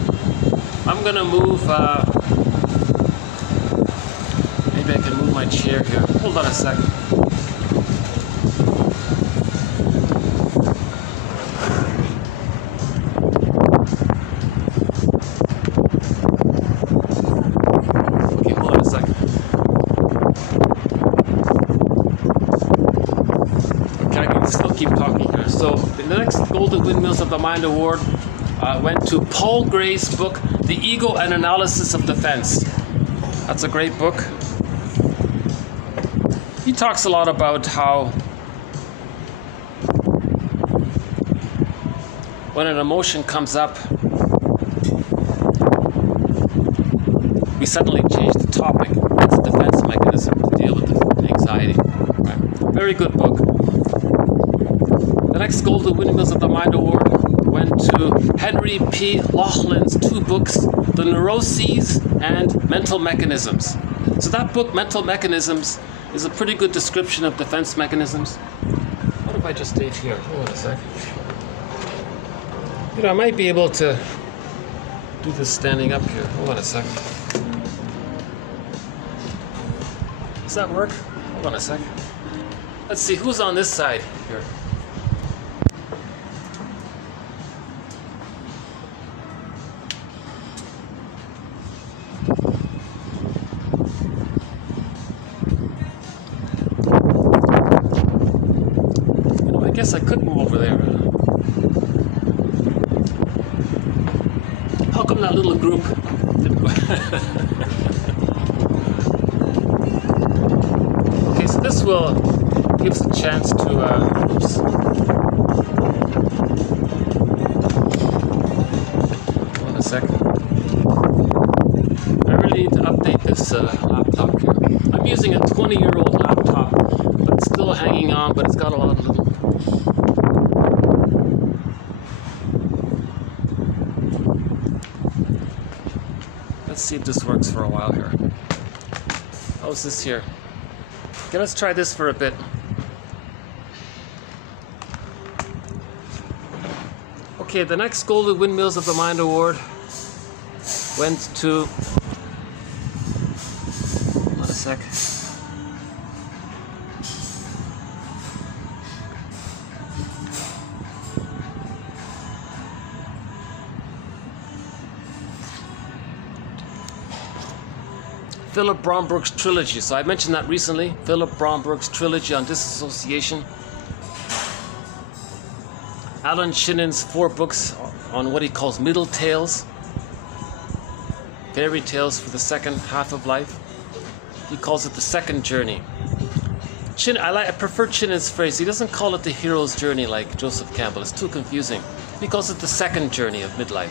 I'm gonna move, maybe I can move my chair here. Hold on a second. Okay, hold on a second. Okay, I can still keep talking here. So the next Golden Windmills of the Mind Award went to Paul Gray's book, The Ego and Analysis of Defense. That's a great book. He talks a lot about how when an emotion comes up, we suddenly change the topic. It's a defense mechanism to deal with the anxiety. Right? Very good book. The next Golden Windmills of the Mind Award went to Henry P. Laughlin's two books, The Neuroses and Mental Mechanisms. So that book, Mental Mechanisms, is a pretty good description of defense mechanisms. What if I just stayed here? Hold on a second. You know, I might be able to do this standing up here. Hold on a second. Does that work? Hold on a second. Let's see, who's on this side here? I guess I could move over there. How come that little group didn't go? Okay, so this will give us a chance to oops. Hold on a second. I really need to update this laptop here. I'm using a 20-year-old laptop, but it's still hanging on, but it's got a lot of little. Let's see if this works for a while here. How's this here? Okay, let's try this for a bit. Okay, the next Golden Windmills of the Mind Award went to... Hold on a sec. Philip Bromberg's trilogy. So I mentioned that recently. Philip Bromberg's trilogy on disassociation. Alan Shinnon's 4 books on what he calls middle tales. Fairy tales for the second half of life. He calls it the second journey. I prefer Shinnon's phrase. He doesn't call it the hero's journey like Joseph Campbell. It's too confusing. He calls it the second journey of midlife.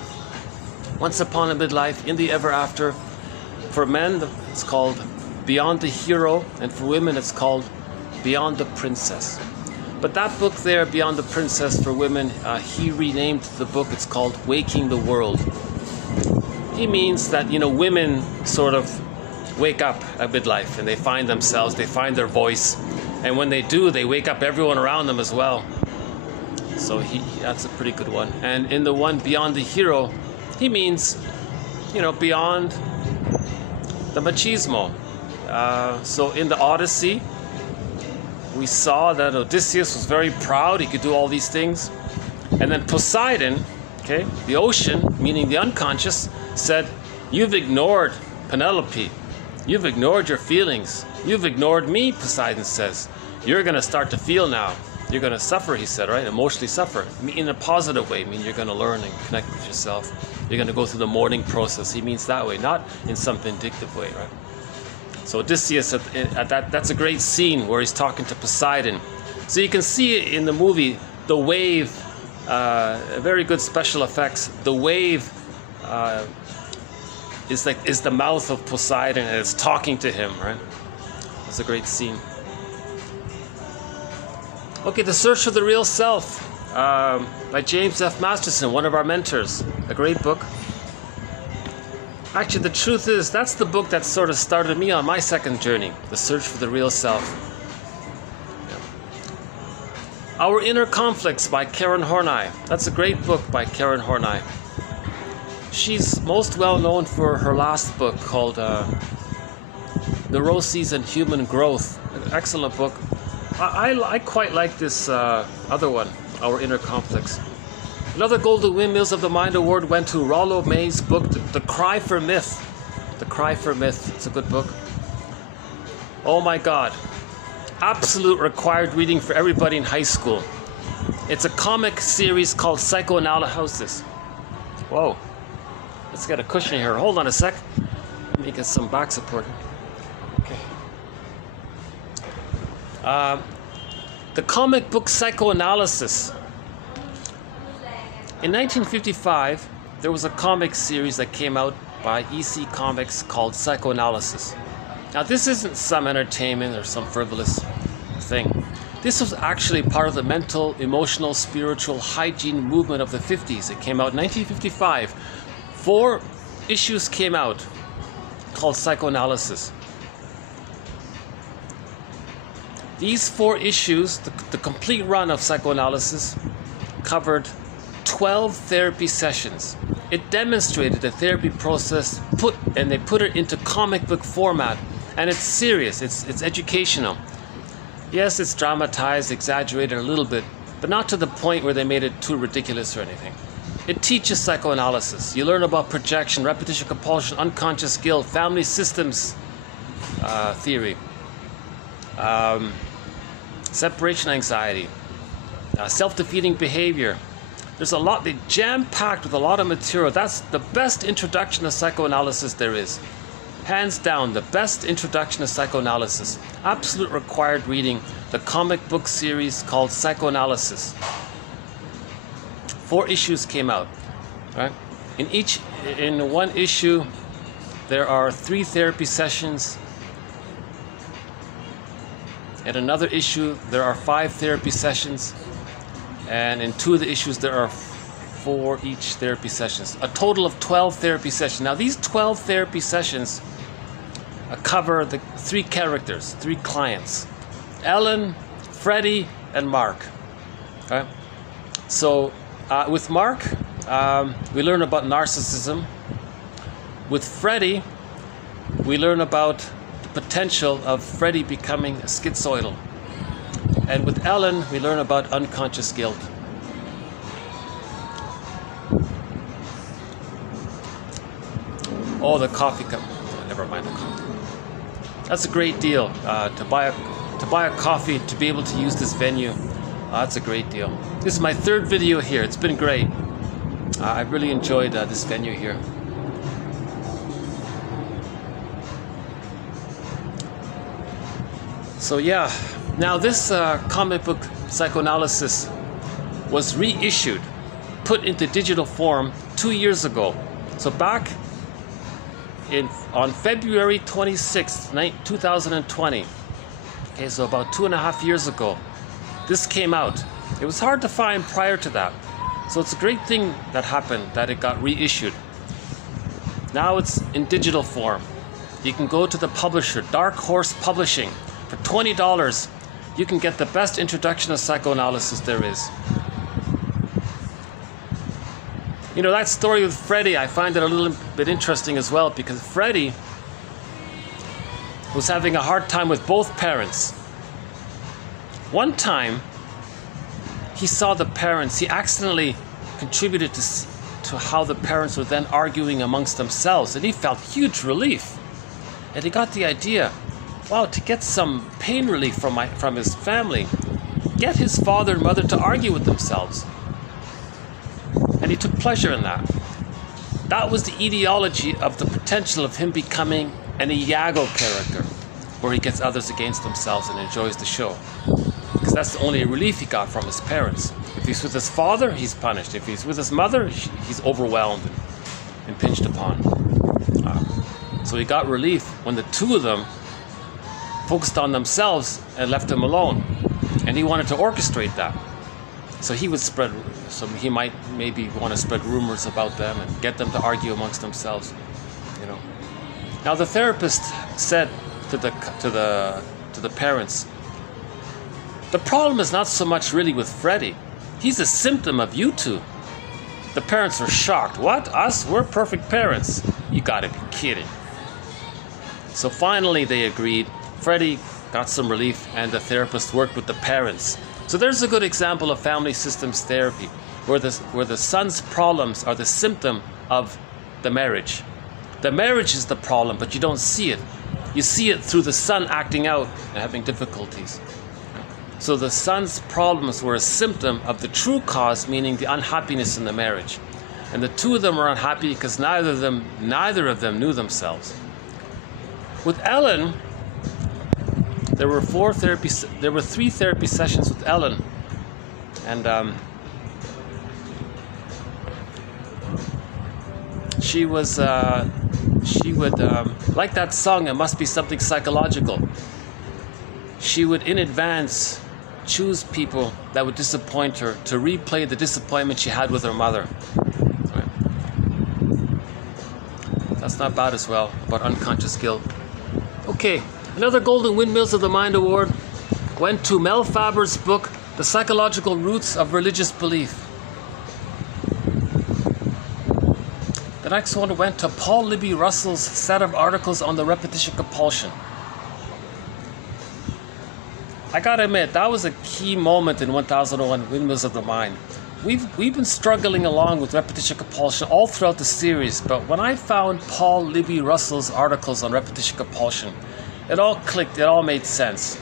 Once upon a midlife, in the ever after. For men, it's called Beyond the Hero, and for women, it's called Beyond the Princess. But that book there, Beyond the Princess, for women, he renamed the book. It's called Waking the World. He means that, you know, women sort of wake up at midlife and they find themselves, they find their voice. And when they do, they wake up everyone around them as well. So that's a pretty good one. And in the one Beyond the Hero, he means, you know, beyond the machismo. So in the Odyssey, we saw that Odysseus was very proud. He could do all these things. And then Poseidon, okay, the ocean, meaning the unconscious, said, "You've ignored Penelope. You've ignored your feelings. You've ignored me," Poseidon says. "You're going to start to feel now. You're going to suffer," he said, right? Emotionally suffer. In a positive way. I mean, you're going to learn and connect with yourself. You're going to go through the mourning process. He means that way, not in some vindictive way, right? So Odysseus, that's a great scene where he's talking to Poseidon. So you can see in the movie, the wave, very good special effects. The wave is the mouth of Poseidon and it's talking to him, right? It's a great scene. Okay, The Search for the Real Self by James F. Masterson, one of our mentors. A great book. Actually, the truth is, that's the book that sort of started me on my second journey, The Search for the Real Self. Yeah. Our Inner Conflicts by Karen Horney. That's a great book by Karen Horney. She's most well known for her last book called Neuroses and Human Growth. An excellent book. I quite like this other one, Our Inner Conflicts. Another Golden Windmills of the Mind Award went to Rollo May's book, The Cry for Myth. The Cry for Myth. It's a good book. Oh my God. Absolute required reading for everybody in high school. It's a comic series called Psychoanalysis. How's this? Whoa. Let's get a cushion here. Hold on a sec. Let me get some back support. Okay. The comic book Psychoanalysis. In 1955, there was a comic series that came out by EC Comics called Psychoanalysis. Now, this isn't some entertainment or some frivolous thing. This was actually part of the mental, emotional, spiritual hygiene movement of the 50s. It came out in 1955. 4 issues came out called Psychoanalysis. These 4 issues, the complete run of Psychoanalysis, covered 12 therapy sessions. It demonstrated the therapy process, they put it into comic book format, and it's serious, it's educational. Yes, it's dramatized, exaggerated a little bit, but not to the point where they made it too ridiculous or anything. It teaches psychoanalysis. You learn about projection, repetition, compulsion, unconscious guilt, family systems theory, separation anxiety, self-defeating behavior. There's a lot, they jam-packed with a lot of material. That's the best introduction to psychoanalysis there is. Hands down, the best introduction to psychoanalysis. Absolute required reading, the comic book series called Psychoanalysis. 4 issues came out, right? In one issue, there are 3 therapy sessions. In another issue, there are 5 therapy sessions. And in 2 of the issues, there are 4 each therapy sessions. A total of 12 therapy sessions. Now, these 12 therapy sessions cover the three characters, three clients: Ellen, Freddie, and Mark. Okay? So with Mark, we learn about narcissism. With Freddie, we learn about the potential of Freddie becoming schizoidal. And with Ellen, we learn about unconscious guilt. Oh, the coffee cup. Oh, never mind the coffee. That's a great deal to buy a coffee to be able to use this venue. That's a great deal. This is my third video here. It's been great. I really enjoyed this venue here. So yeah, now this comic book psychoanalysis was reissued, put into digital form 2 years ago. So back on February 26th, 2020, okay, so about 2.5 years ago, this came out. It was hard to find prior to that. So it's a great thing that happened, that it got reissued. Now it's in digital form. You can go to the publisher, Dark Horse Publishing. For $20, you can get the best introduction of psychoanalysis there is. You know, that story with Freddie, I find it a little bit interesting as well, because Freddie was having a hard time with both parents. One time, he saw the parents, he accidentally contributed to how the parents were then arguing amongst themselves, and he felt huge relief. And he got the idea, wow, to get some pain relief from his family, get his father and mother to argue with themselves. And he took pleasure in that. That was the etiology of the potential of him becoming an Iago character, where he gets others against themselves and enjoys the show. Because that's the only relief he got from his parents. If he's with his father, he's punished. If he's with his mother, he's overwhelmed and pinched upon. So he got relief when the two of them focused on themselves and left him alone. And he wanted to orchestrate that. So he would he might maybe want to spread rumors about them and get them to argue amongst themselves, you know. Now the therapist said to the parents, the problem is not so much really with Freddie. He's a symptom of you two. The parents were shocked. What? Us? We're perfect parents. You gotta be kidding. So finally they agreed. Freddie got some relief and the therapist worked with the parents. So there's a good example of family systems therapy, where the son's problems are the symptom of the marriage. The marriage is the problem, but you don't see it. You see it through the son acting out and having difficulties. So the son's problems were a symptom of the true cause, meaning the unhappiness in the marriage. And the two of them were unhappy because neither of them knew themselves. With Ellen, there were 3 therapy sessions with Ellen, and she would like that song, It Must Be Something Psychological. She would in advance choose people that would disappoint her to replay the disappointment she had with her mother. That's not bad as well, about unconscious guilt. Okay, another Golden Windmills of the Mind Award went to Mel Faber's book, The Psychological Roots of Religious Belief. The next one went to Paul Libby Russell's set of articles on the repetition compulsion. I gotta admit, that was a key moment in 1001 Windmills of the Mind. We've been struggling along with repetition compulsion all throughout the series, but when I found Paul Libby Russell's articles on repetition compulsion, it all clicked, it all made sense.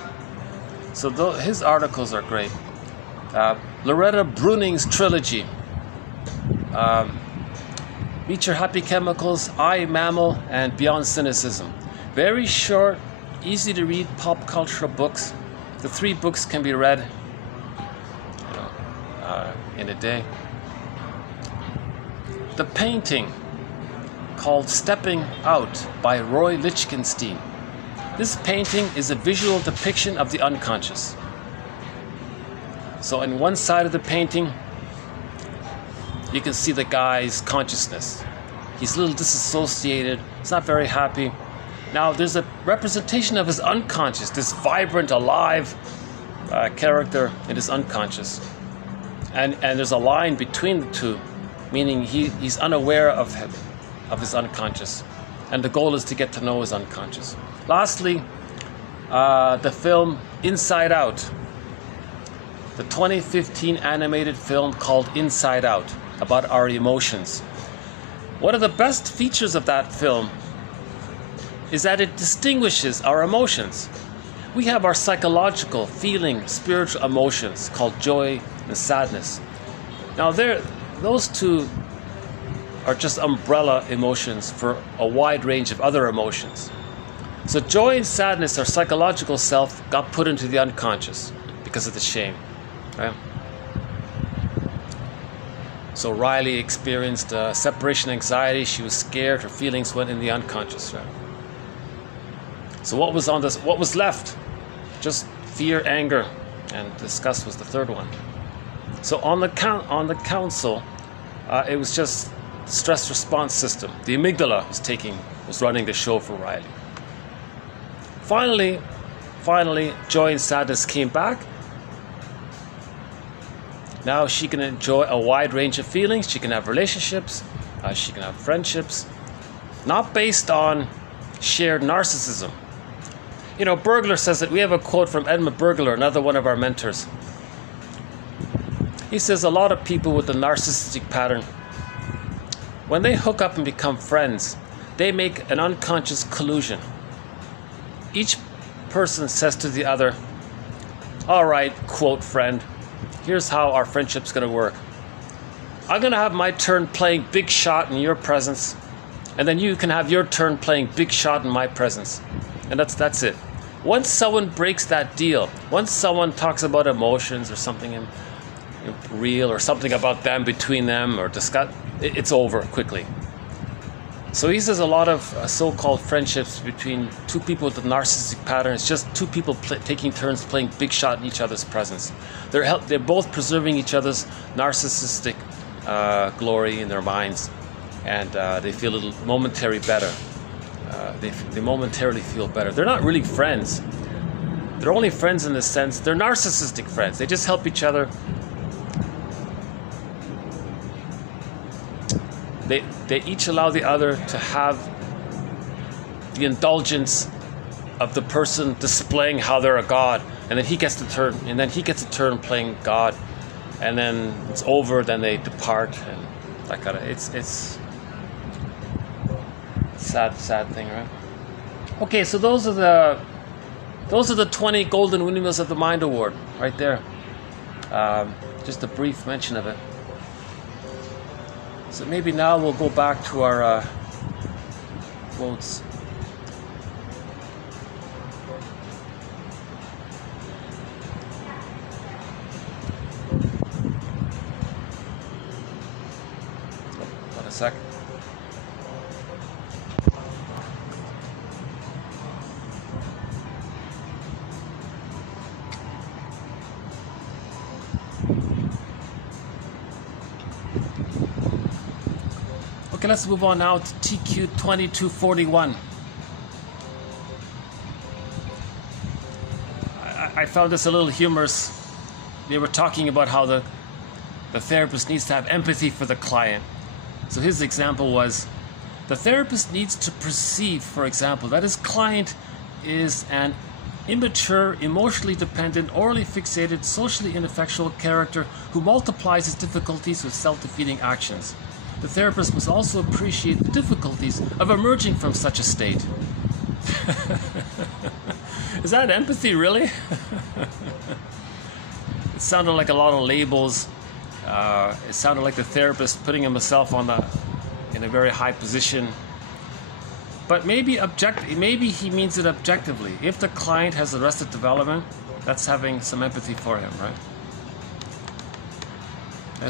So his articles are great. Loretta Bruning's trilogy. Meet Your Happy Chemicals, I, Mammal, and Beyond Cynicism. Very short, easy to read pop cultural books. The 3 books can be read in a day. The painting called Stepping Out by Roy Lichtenstein. This painting is a visual depiction of the unconscious. So on one side of the painting, you can see the guy's consciousness. He's a little disassociated, he's not very happy. Now, there's a representation of his unconscious, this vibrant, alive character in his unconscious. And there's a line between the two, meaning he's unaware of his unconscious. And the goal is to get to know his unconscious. Lastly, the film Inside Out. The 2015 animated film called Inside Out, about our emotions. One of the best features of that film is that it distinguishes our emotions. We have our psychological, feeling, spiritual emotions called joy and sadness. Now those two are just umbrella emotions for a wide range of other emotions. So joy and sadness, our psychological self, got put into the unconscious because of the shame. Right? So Riley experienced separation anxiety. She was scared. Her feelings went in the unconscious. Right? So what was left? Just fear, anger, and disgust was the third one. So on the council, it was just stress response system. The amygdala was running the show for Riley. Finally, joy and sadness came back. Now she can enjoy a wide range of feelings. She can have relationships. She can have friendships. Not based on shared narcissism. You know, Bergler says that, we have a quote from Edmund Bergler, another one of our mentors. He says a lot of people with the narcissistic pattern, when they hook up and become friends, they make an unconscious collusion. Each person says to the other, all right, quote friend, here's how our friendship's going to work. I'm going to have my turn playing big shot in your presence, and then you can have your turn playing big shot in my presence. And that's it. Once someone breaks that deal, once someone talks about emotions or something real or something about them, between them, or discuss, it's over quickly. So he says a lot of so-called friendships between two people with the narcissistic pattern is just two people taking turns playing big shot in each other's presence. They're both preserving each other's narcissistic glory in their minds, and they feel a little momentary better. They momentarily feel better. They're not really friends. They're only friends in the sense they're narcissistic friends. They just help each other. They each allow the other to have the indulgence of the person displaying how they're a god, and then he gets a turn playing God, and then it's over. Then they depart, and that kind of it's sad thing, right? Okay, so those are the 20 Golden Windmills of the Mind Award right there. Just a brief mention of it. So maybe now we'll go back to our quotes. Hold on a sec. Okay, let's move on now to TQ 2241. I found this a little humorous. They were talking about how the therapist needs to have empathy for the client. So his example was, the therapist needs to perceive, for example, that his client is an immature, emotionally dependent, orally fixated, socially ineffectual character who multiplies his difficulties with self-defeating actions. The therapist must also appreciate the difficulties of emerging from such a state. Is that empathy, really? It sounded like a lot of labels. It sounded like the therapist putting himself in a very high position. But maybe he means it objectively. If the client has arrested development, that's having some empathy for him, right?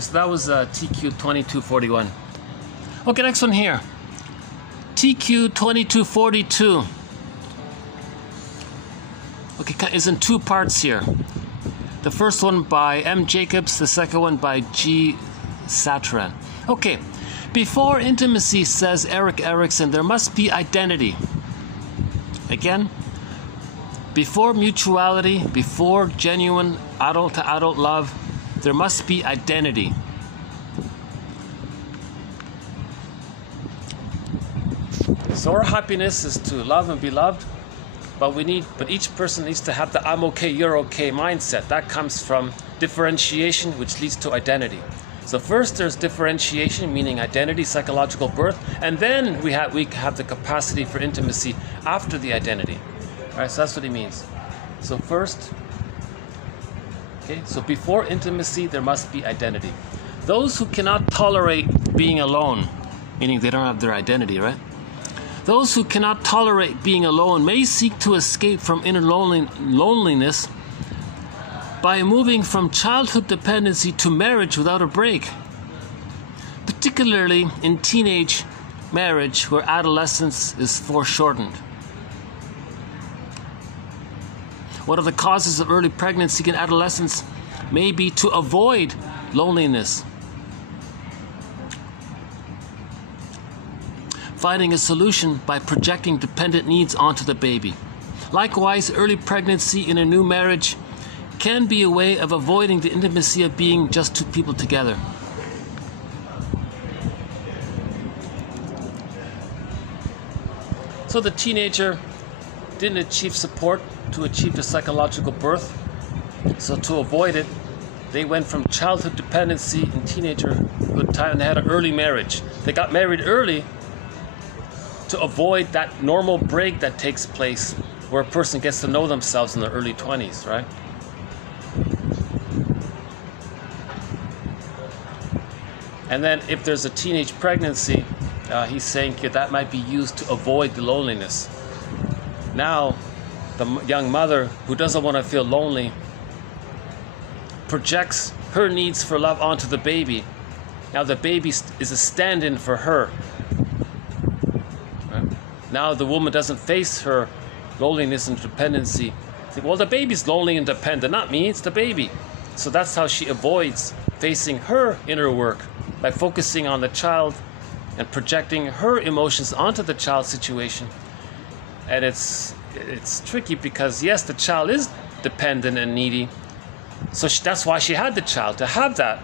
So that was TQ 2241. Okay, next one here. TQ 2242. Okay, is in two parts here. The first one by M. Jacobs, the second one by G. Satran. Okay, before intimacy, says Erik Erikson, there must be identity. Again, before mutuality, before genuine adult-to-adult love, there must be identity. So our happiness is to love and be loved, but each person needs to have the I'm okay, you're okay mindset. That comes from differentiation, which leads to identity. So first there's differentiation, meaning identity, psychological birth, and then we have the capacity for intimacy after the identity. All right, so that's what he means. So first, okay, so before intimacy there must be identity. Those who cannot tolerate being alone, meaning they don't have their identity, right? Those who cannot tolerate being alone may seek to escape from inner loneliness by moving from childhood dependency to marriage without a break, particularly in teenage marriage where adolescence is foreshortened. One of the causes of early pregnancy and adolescence may be to avoid loneliness. Finding a solution by projecting dependent needs onto the baby. Likewise, early pregnancy in a new marriage can be a way of avoiding the intimacy of being just two people together. So the teenager didn't achieve support to achieve the psychological birth. So to avoid it, they went from childhood dependency in teenagerhood time and they had an early marriage. They got married early to avoid that normal break that takes place where a person gets to know themselves in their early 20s, right? And then if there's a teenage pregnancy, he's saying that might be used to avoid the loneliness. Now, the young mother who doesn't want to feel lonely projects her needs for love onto the baby. Now the baby is a stand-in for her. Right? Now the woman doesn't face her loneliness and dependency. Well, the baby's lonely and dependent, not me, it's the baby. So that's how she avoids facing her inner work, by focusing on the child and projecting her emotions onto the child's situation. And it's tricky because, yes, the child is dependent and needy. So that's why she had the child, to have that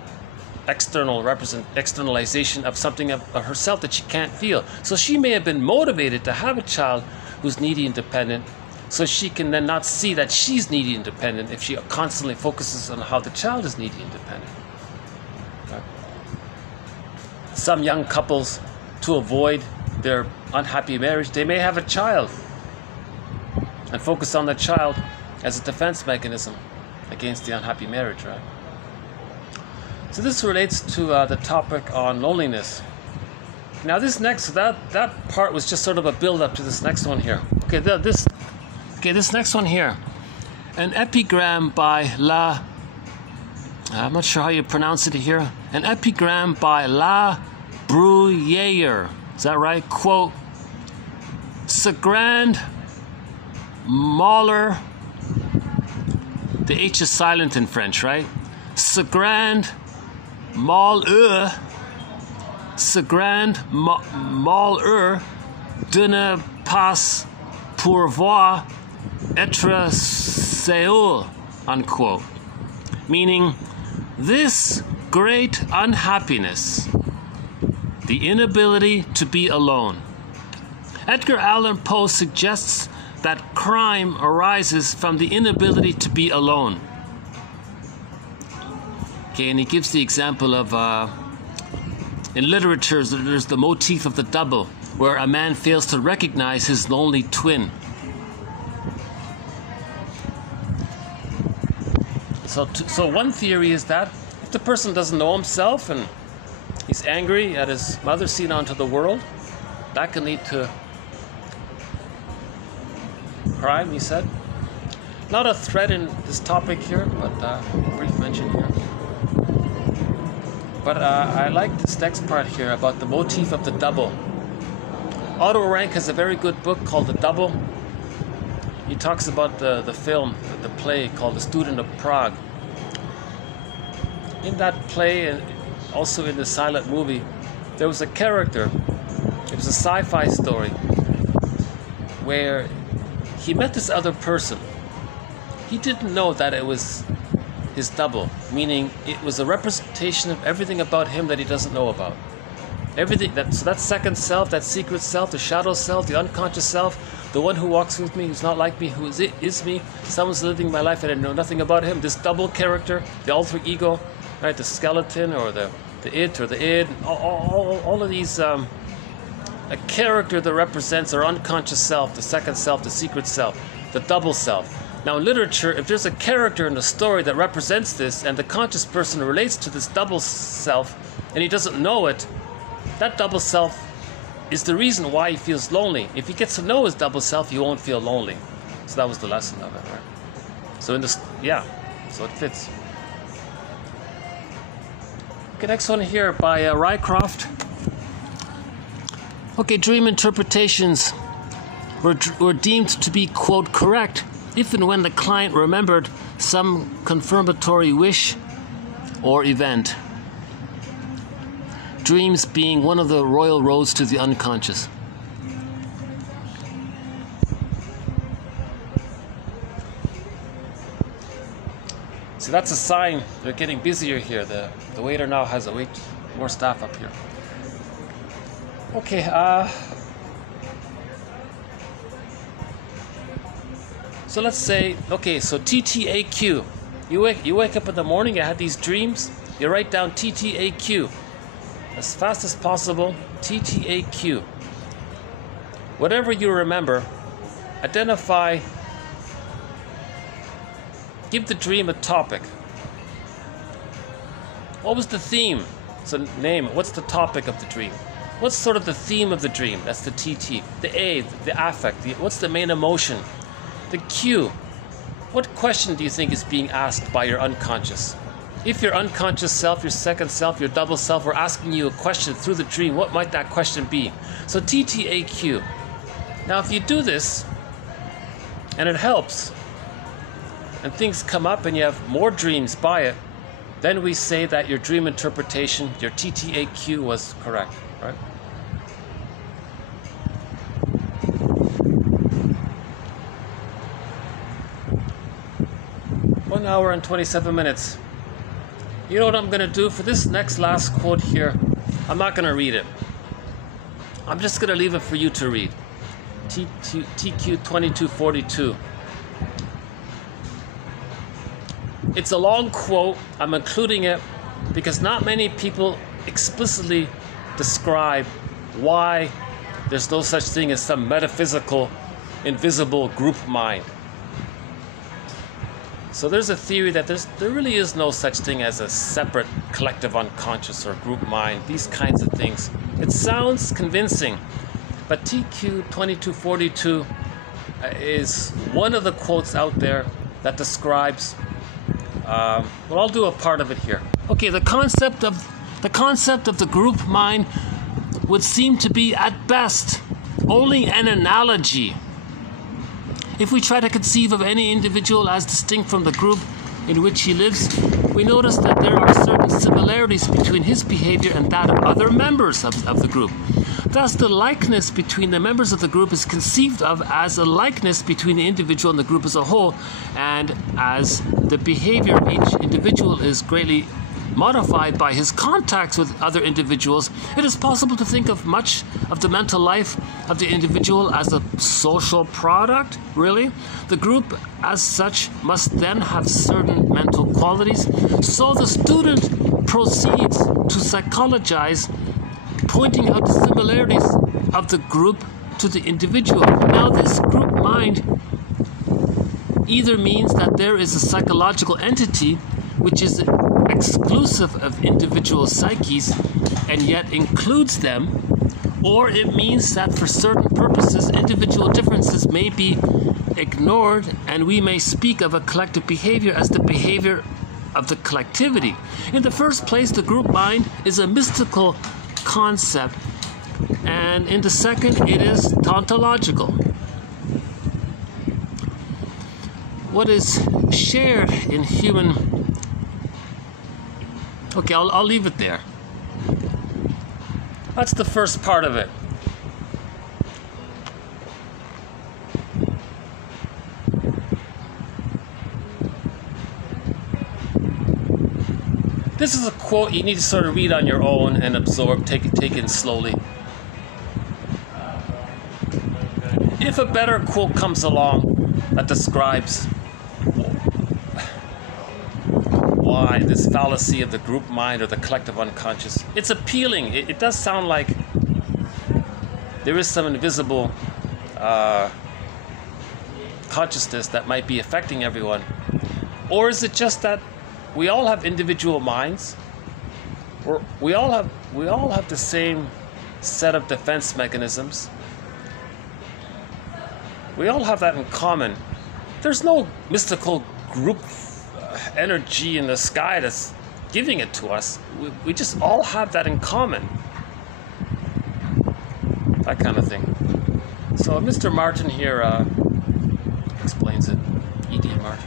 externalization of something of herself that she can't feel. So she may have been motivated to have a child who's needy and dependent, so she can then not see that she's needy and dependent if she constantly focuses on how the child is needy and dependent. Right? Some young couples, to avoid their unhappy marriage, they may have a child and focus on the child as a defense mechanism against the unhappy marriage, right? So this relates to the topic on loneliness. Now this that part was just sort of a build-up to this next one here. Okay, this next one here. An epigram by I'm not sure how you pronounce it here. An epigram by La Bruyere. Is that right? Quote, Chasseguet-Smirgel. The H is silent in French, right? Chasseguet-Smirgel ne pas pourvoir être seul, unquote. Meaning, this great unhappiness, the inability to be alone. Edgar Allan Poe suggests that crime arises from the inability to be alone. Okay, and he gives the example of, in literature, there's the motif of the double, where a man fails to recognize his lonely twin. So one theory is that if the person doesn't know himself and he's angry at his mother seen onto the world, that can lead to crime, he said. Not a thread in this topic here, but a brief mention here. But I like this next part here about the motif of the double. Otto Rank has a very good book called The Double. He talks about the film, the play called The Student of Prague. In that play, and also in the silent movie, there was a character. It was a sci-fi story where he met this other person. He didn't know that it was his double, meaning it was a representation of everything about him that he doesn't know about. Everything that second self, that secret self, the shadow self, the unconscious self, the one who walks with me, who's not like me, who is me. Someone's living my life and I know nothing about him. This double character, the alter ego, right? The skeleton or the it or the id, all of these. A character that represents our unconscious self, the second self, the secret self, the double self. Now in literature, if there's a character in a story that represents this and the conscious person relates to this double self and he doesn't know it, that double self is the reason why he feels lonely. If he gets to know his double self, he won't feel lonely. So that was the lesson of it, right? So in this, yeah, so it fits. Okay, next one here by Rycroft. Okay, dream interpretations were deemed to be, quote, correct if and when the client remembered some confirmatory wish or event. Dreams being one of the royal roads to the unconscious. So that's a sign they're getting busier here. The waiter now has more staff up here. Okay, so let's say, okay, so TTAQ. You wake up in the morning, you had these dreams, you write down TTAQ. As fast as possible, TTAQ. Whatever you remember, identify, give the dream a topic. What was the theme? So name it. What's the topic of the dream? What's sort of the theme of the dream? That's the TT. The A, the affect. What's the main emotion? The Q. What question do you think is being asked by your unconscious? If your unconscious self, your second self, your double self were asking you a question through the dream, what might that question be? So TTAQ. Now if you do this, and it helps, and things come up and you have more dreams by it, then we say that your dream interpretation, your TTAQ was correct, right? One hour and 27 minutes. You know what I'm going to do for this last quote here? I'm not going to read it. I'm just going to leave it for you to read. TQ 2242. It's a long quote. I'm including it because not many people explicitly describe why there's no such thing as some metaphysical, invisible group mind. So there's a theory that there really is no such thing as a separate collective unconscious or group mind, these kinds of things. It sounds convincing, but TQ 2242 is one of the quotes out there that describes, well, I'll do a part of it here. Okay, the concept of the group mind would seem to be at best only an analogy. If we try to conceive of any individual as distinct from the group in which he lives, we notice that there are certain similarities between his behavior and that of other members of the group. Thus, the likeness between the members of the group is conceived of as a likeness between the individual and the group as a whole, and as the behavior of each individual is greatly modified by his contacts with other individuals, it is possible to think of much of the mental life of the individual as a social product, really. The group, as such, must then have certain mental qualities. So the student proceeds to psychologize, pointing out the similarities of the group to the individual. Now, this group mind either means that there is a psychological entity which is exclusive of individual psyches and yet includes them, or it means that for certain purposes individual differences may be ignored and we may speak of a collective behavior as the behavior of the collectivity. In the first place, the group mind is a mystical concept, and in the second, it is tautological. What is shared in human... Okay, I'll leave it there. That's the first part of it. This is a quote you need to sort of read on your own and absorb, take in slowly. If a better quote comes along that describes why this fallacy of the group mind or the collective unconscious, it's appealing. It does sound like there is some invisible consciousness that might be affecting everyone. Or is it just that we all have individual minds? Or we all have the same set of defense mechanisms. We all have that in common. There's no mystical group energy in the sky that's giving it to us. We just all have that in common. That kind of thing. So Mr. Martin here explains it. E.D. Martin.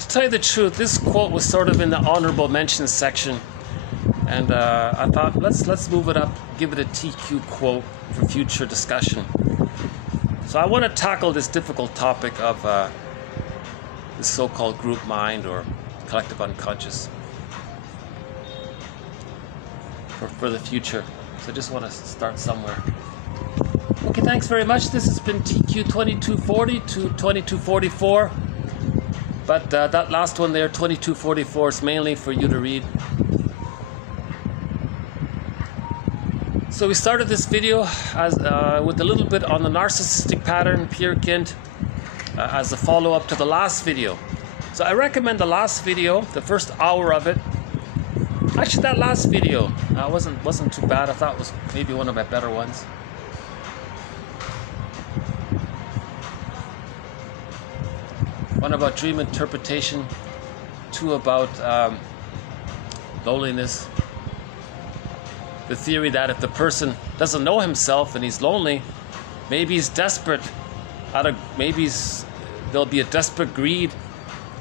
To tell you the truth, this quote was sort of in the honorable mentions section, and I thought let's move it up, give it a TQ quote for future discussion. So I want to tackle this difficult topic of the so-called group mind or collective unconscious for the future. So I just want to start somewhere. Okay, thanks very much. This has been TQ 2240 to 2244. But that last one there, 2244, is mainly for you to read. So we started this video as, with a little bit on the narcissistic pattern, Peer Gynt, as a follow-up to the last video. So I recommend the last video, the first hour of it. Actually, that last video wasn't too bad. I thought it was maybe one of my better ones. One about dream interpretation, two about loneliness. The theory that if the person doesn't know himself and he's lonely, maybe he's desperate. There'll be a desperate greed,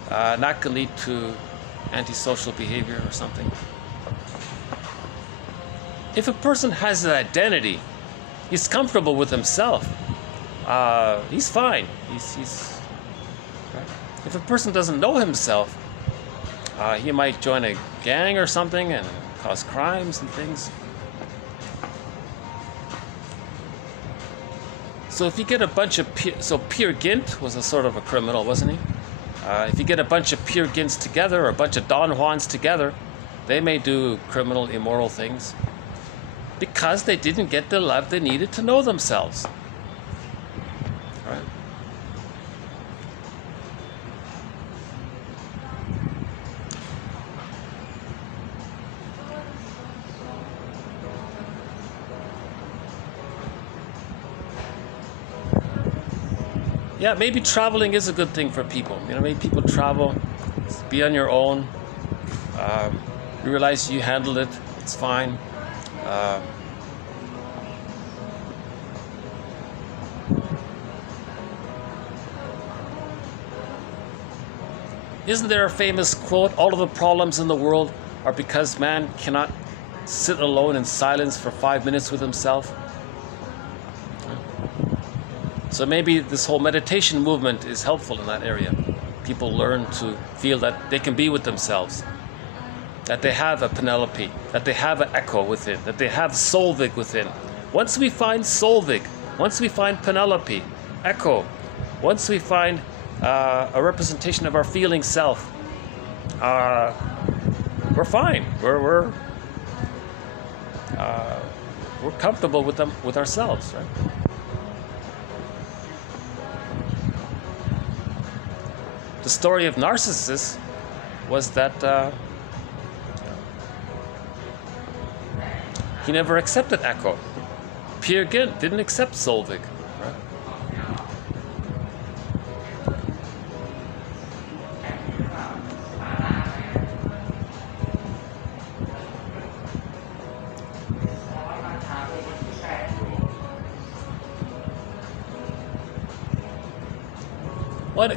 and that can lead to antisocial behavior or something. If a person has an identity, he's comfortable with himself. He's fine. He's If a person doesn't know himself, he might join a gang or something and cause crimes and things. So if you get a bunch of Peer Gynt was a sort of a criminal, wasn't he? If you get a bunch of Peer Gynts together or a bunch of Don Juans together, they may do criminal, immoral things because they didn't get the love they needed to know themselves. All right? Yeah, maybe traveling is a good thing for people. You know, maybe people travel, be on your own. You realize you handled it, it's fine. Isn't there a famous quote, all of the problems in the world are because man cannot sit alone in silence for 5 minutes with himself? So maybe this whole meditation movement is helpful in that area. People learn to feel that they can be with themselves, that they have a Penelope, that they have an Echo within, that they have Solvig within. Once we find Solvig, once we find Penelope, Echo, once we find a representation of our feeling self, we're fine. We're comfortable with them, with ourselves, right? The story of Narcissus was that he never accepted Echo. Peer Gynt didn't accept Solvig. Right?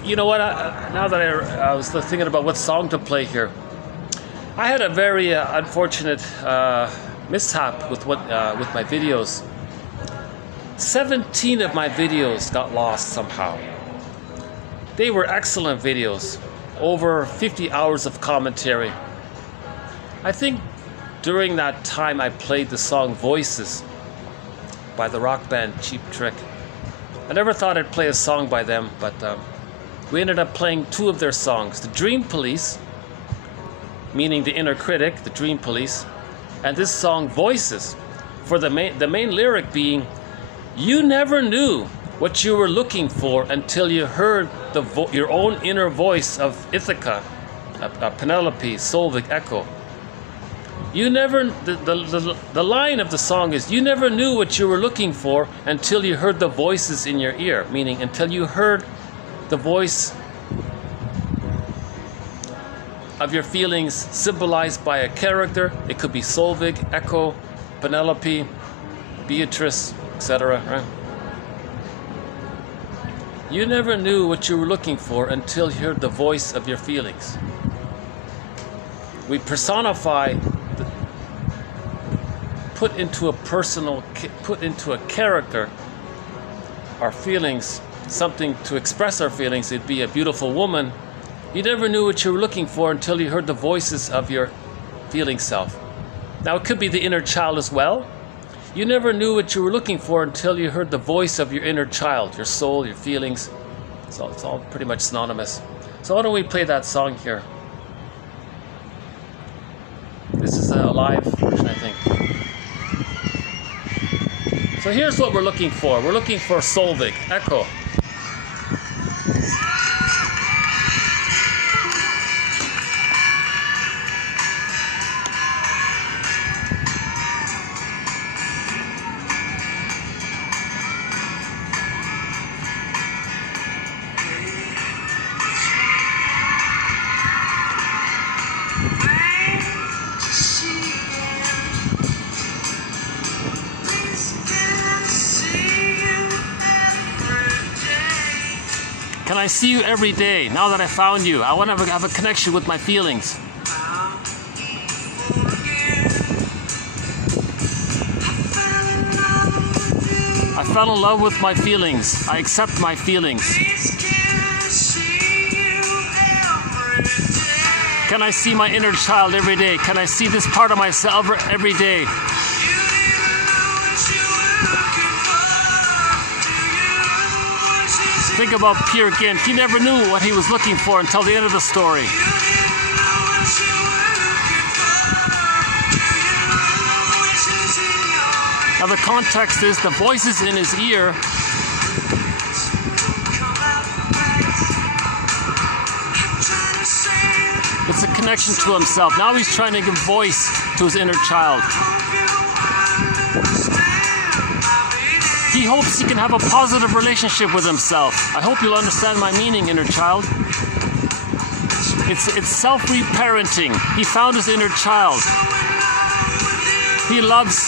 You know what? Now that I was thinking about what song to play here, I had a very unfortunate mishap with my videos. 17 of my videos got lost somehow. They were excellent videos, over 50 hours of commentary. I think during that time I played the song Voices by the rock band Cheap Trick. I never thought I'd play a song by them, but we ended up playing 2 of their songs. The Dream Police, meaning the inner critic, the Dream Police, and this song Voices, for the main lyric being, you never knew what you were looking for until you heard your own inner voice of Ithaca, Penelope, Solvik, Echo. You never, the line of the song is, you never knew what you were looking for until you heard the voices in your ear, meaning until you heard the voice of your feelings symbolized by a character. It could be Solvik, Echo, Penelope, Beatrice, etc. Right? You never knew what you were looking for until you heard the voice of your feelings. We personify, put into a character our feelings, something to express our feelings. It'd be a beautiful woman. You never knew what you were looking for until you heard the voices of your feeling self. Now it could be the inner child as well. You never knew what you were looking for until you heard the voice of your inner child, your soul, your feelings. So it's all pretty much synonymous. So why don't we play that song here? This is a live version, I think. So here's what we're looking for. We're looking for Solvik, Echo. Can I see you every day? Now that I found you, I want to have a connection with my feelings. I fell in love with my feelings. I accept my feelings. Can I see my inner child every day? Can I see this part of myself every day? Think about Peer Gynt. He never knew what he was looking for until the end of the story. Now the context is the voices in his ear. It's a connection to himself. Now he's trying to give voice to his inner child. He hopes he can have a positive relationship with himself. I hope you'll understand my meaning, inner child. It's self-reparenting. He found his inner child. He loves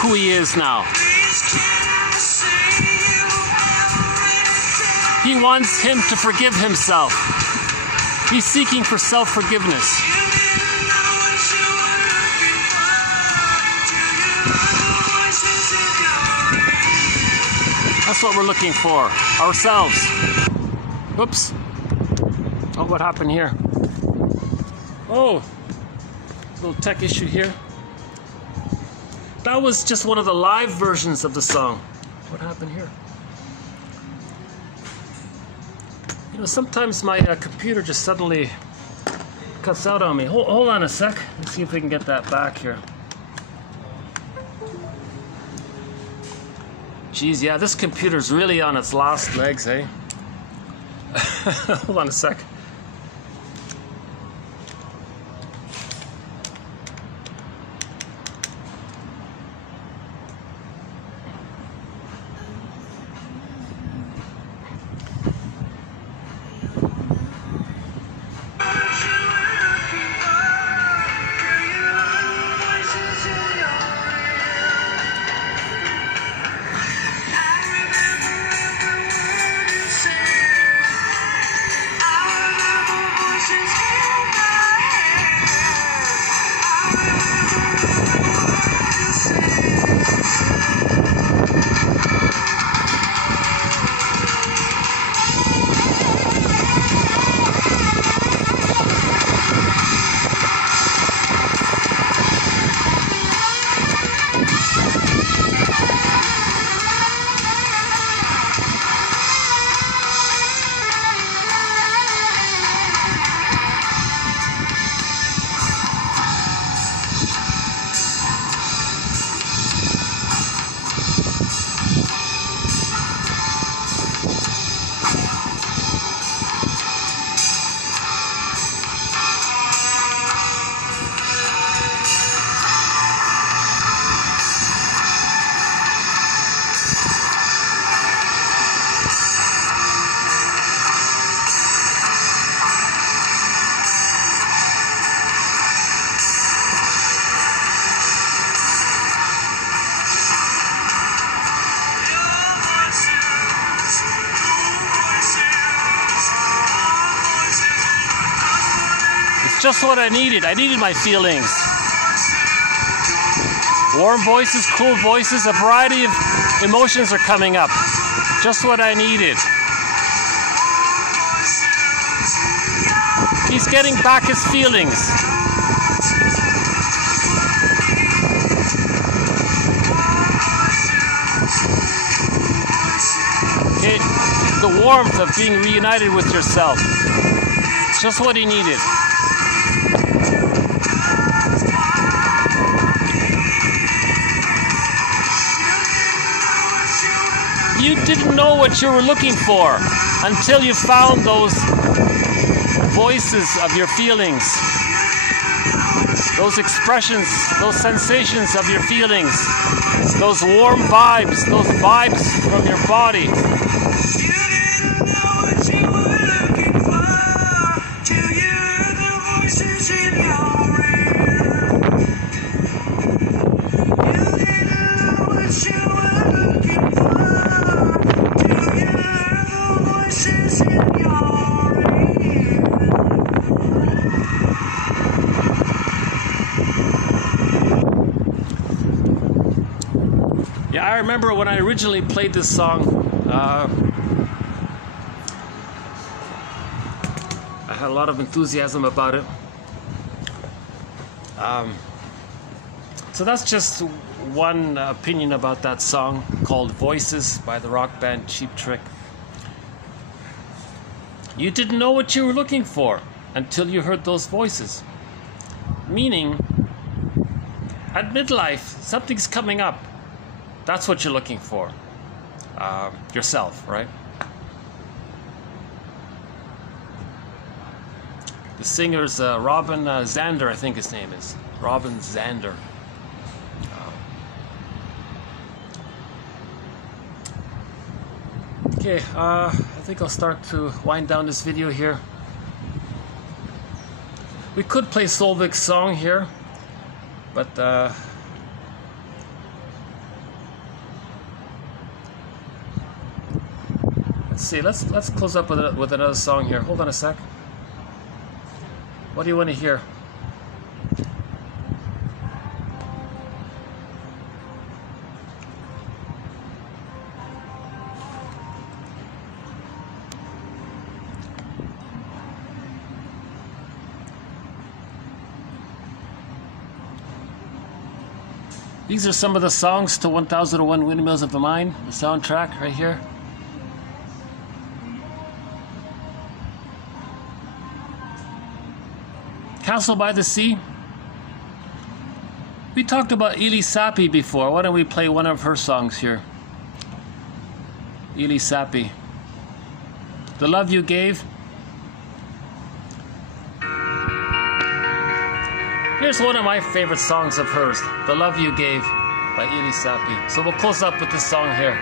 who he is now. He wants him to forgive himself. He's seeking for self-forgiveness. That's what we're looking for, ourselves. Whoops. Oh, what happened here? Oh, little tech issue here. That was just one of the live versions of the song. What happened here? You know, sometimes my computer just suddenly cuts out on me. Hold on a sec. Let's see if we can get that back here. Geez, yeah, this computer's really on its last legs, eh? Hold on a sec. Just what I needed. I needed my feelings. Warm voices, cool voices, a variety of emotions are coming up. Just what I needed. He's getting back his feelings. Okay, the warmth of being reunited with yourself. It's just what he needed. You didn't know what you were looking for until you found those voices of your feelings, those expressions, those sensations of your feelings, those warm vibes, those vibes from your body. Yeah, I remember when I originally played this song, I had a lot of enthusiasm about it. So that's just one opinion about that song called Voices by the rock band Cheap Trick. You didn't know what you were looking for until you heard those voices. Meaning, at midlife, something's coming up. That's what you're looking for. Yourself, right? The singer's Robin Zander, I think his name is. Robin Zander. Okay, I think I'll start to wind down this video here. We could play Solvik's song here, but let's see. Let's close up with another song here. Hold on a sec. What do you want to hear? These are some of the songs to 1001 Windmills of the Mind, the soundtrack right here. Castle by the Sea. We talked about Ili Sapi before. Why don't we play one of her songs here? Ili Sapi. The Love You Gave. Here's one of my favorite songs of hers, The Love You Gave by Ili Sapi. So we'll close up with this song here.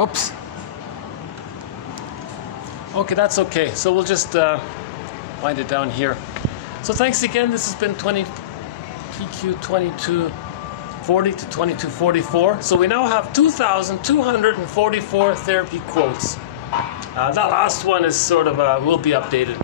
Oops. Okay, that's okay. So we'll just wind it down here. So thanks again. This has been TQ 2240 to 2244. So we now have 2,244 therapy quotes. That last one is sort of will be updated.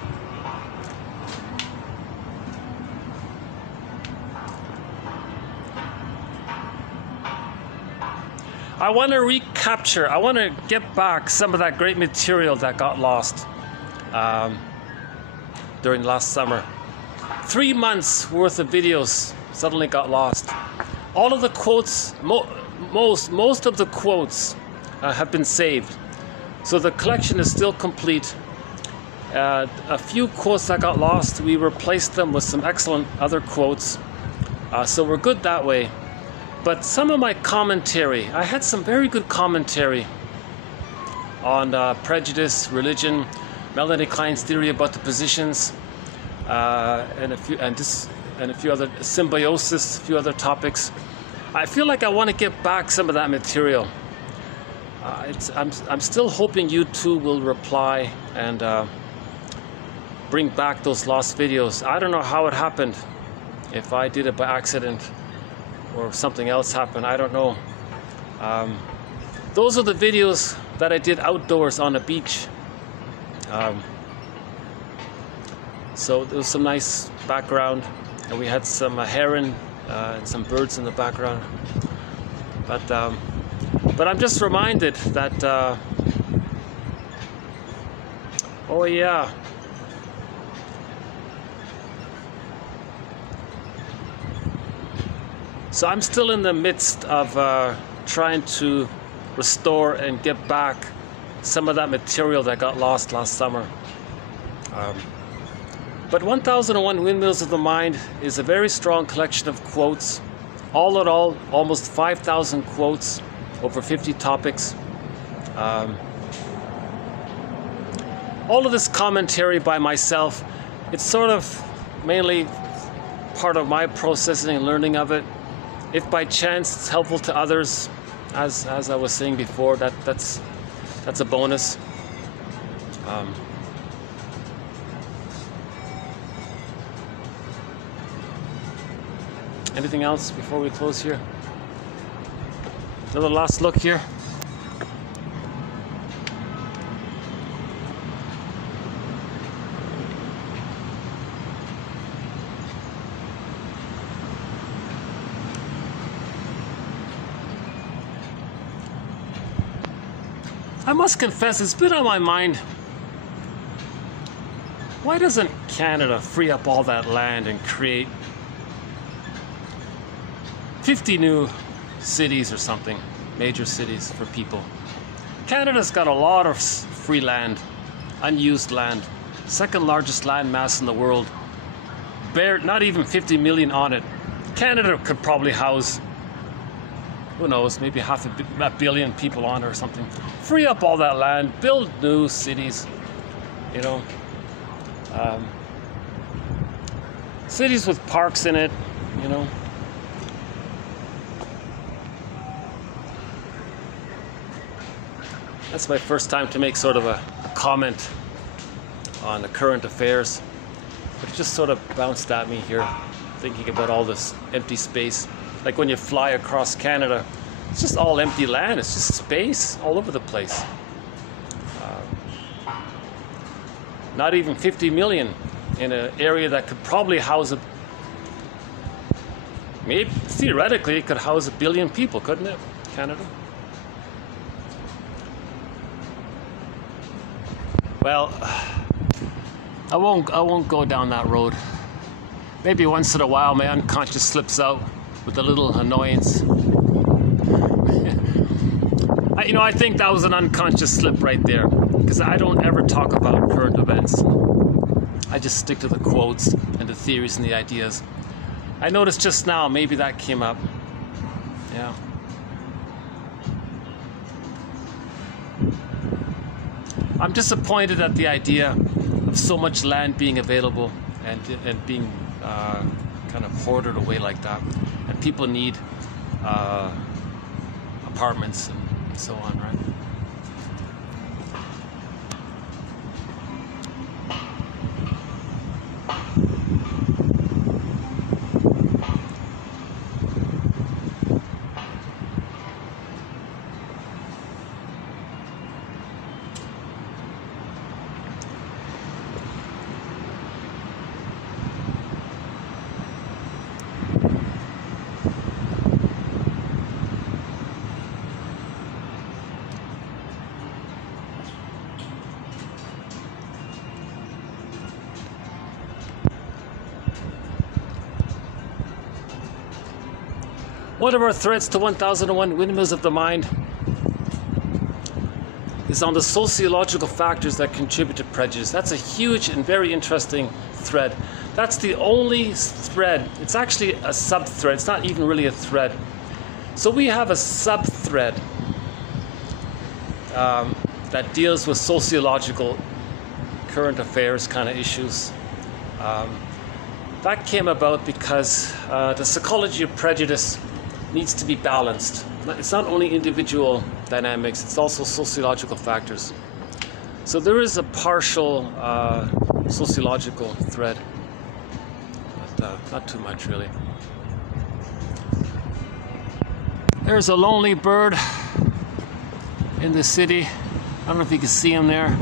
I want to recapture, I want to get back some of that great material that got lost during last summer. 3 months worth of videos suddenly got lost. All of the quotes, most of the quotes have been saved. So the collection is still complete. A few quotes that got lost, we replaced them with some excellent other quotes. So we're good that way. But some of my commentary, I had some very good commentary on prejudice, religion, Melanie Klein's theory about the positions, and a few other symbiosis, a few other topics. I feel like I want to get back some of that material. I'm still hoping you two will reply and bring back those lost videos. I don't know how it happened, if I did it by accident or something else happened, I don't know. Those are the videos that I did outdoors on a beach. So there was some nice background, and we had some heron and some birds in the background. But I'm just reminded that, oh yeah, so I'm still in the midst of trying to restore and get back some of that material that got lost last summer. But 1001 Windmills of the Mind is a very strong collection of quotes. All in all, almost 5,000 quotes over 50 topics. All of this commentary by myself, it's sort of mainly part of my processing and learning of it. If by chance it's helpful to others, as I was saying before, that's a bonus. Anything else before we close here? Another last look here. I must confess, it's been on my mind. Why doesn't Canada free up all that land and create 50 new cities or something, major cities for people? Canada's got a lot of free land, unused land, second largest land mass in the world. Not even 50 million on it. Canada could probably house, who knows, maybe half a billion people on it or something. Free up all that land, build new cities, you know. Cities with parks in it, you know. That's my first time to make sort of a comment on the current affairs. But it just sort of bounced at me here, thinking about all this empty space. Like when you fly across Canada, it's just all empty land. It's just space all over the place. Not even 50 million in an area that could probably house maybe theoretically it could house 1 billion people, couldn't it, Canada? Well, I won't go down that road. Maybe once in a while my unconscious slips out with a little annoyance. I think that was an unconscious slip right there, because I don't ever talk about current events. I just stick to the quotes and the theories and the ideas. I noticed just now, maybe that came up. Yeah. I'm disappointed at the idea of so much land being available and being kind of hoarded away like that. And people need apartments and so on, right? One of our threads to 1001 Windmills of the Mind is on the sociological factors that contribute to prejudice. That's a huge and very interesting thread. That's the only thread. It's actually a sub-thread. It's not even really a thread. So we have a sub-thread that deals with sociological current affairs kind of issues. That came about because the psychology of prejudice needs to be balanced. It's not only individual dynamics, it's also sociological factors. So there is a partial sociological thread, but not too much really. There's a lonely bird in the city. I don't know if you can see him there.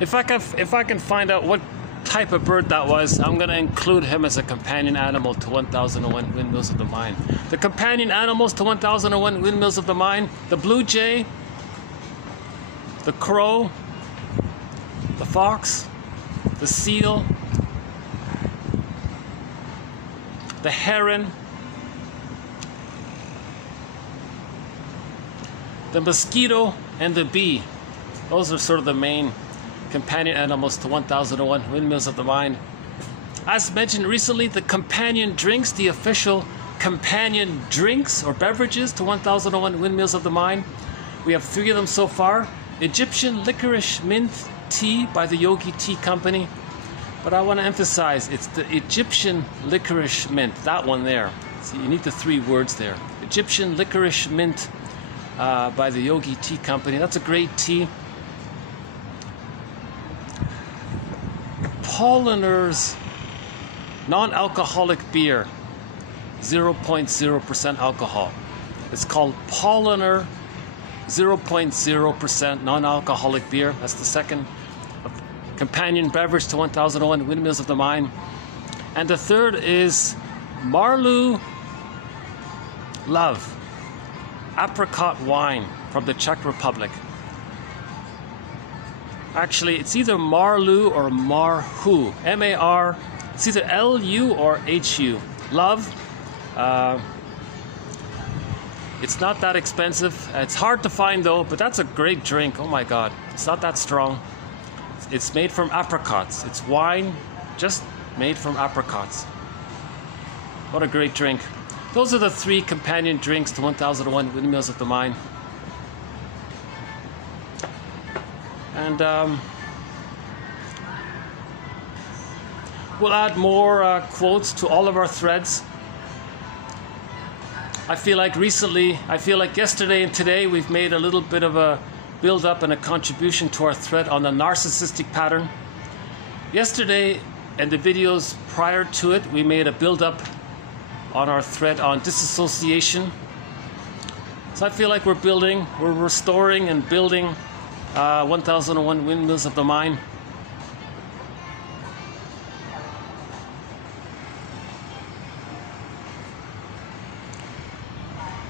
If I can find out what type of bird that was, I'm going to include him as a companion animal to 1001 Windmills of the Mind. The companion animals to 1001 Windmills of the Mind: the blue jay, the crow, the fox, the seal, the heron, the mosquito, and the bee. Those are sort of the main companion animals to 1001 Windmills of the Mind. As mentioned recently, the companion drinks, the official companion drinks or beverages to 1001 Windmills of the Mind. We have 3 of them so far. Egyptian licorice mint tea by the Yogi Tea Company. But I want to emphasize, it's the Egyptian licorice mint, that one there. See, you need the 3 words there. Egyptian licorice mint by the Yogi Tea Company. That's a great tea. Polliner's non-alcoholic beer, 0.0% alcohol. It's called Polliner 0.0% non-alcoholic beer. That's the second companion beverage to 1001 Windmills of the Mind. And the third is Marlu Love, apricot wine from the Czech Republic. Actually, it's either Marlu or Marhu. M-A-R. It's either L-U or H-U. Love. It's not that expensive. It's hard to find though, but that's a great drink. Oh my God. It's not that strong. It's made from apricots. It's wine just made from apricots. What a great drink. Those are the 3 companion drinks to 1001 Windmills of the Mind. And we'll add more quotes to all of our threads. I feel like yesterday and today we've made a little bit of a build up and a contribution to our thread on the narcissistic pattern. Yesterday and the videos prior to it, we made a build up on our thread on disassociation. So I feel like we're restoring and building 1001 Windmills of the Mind.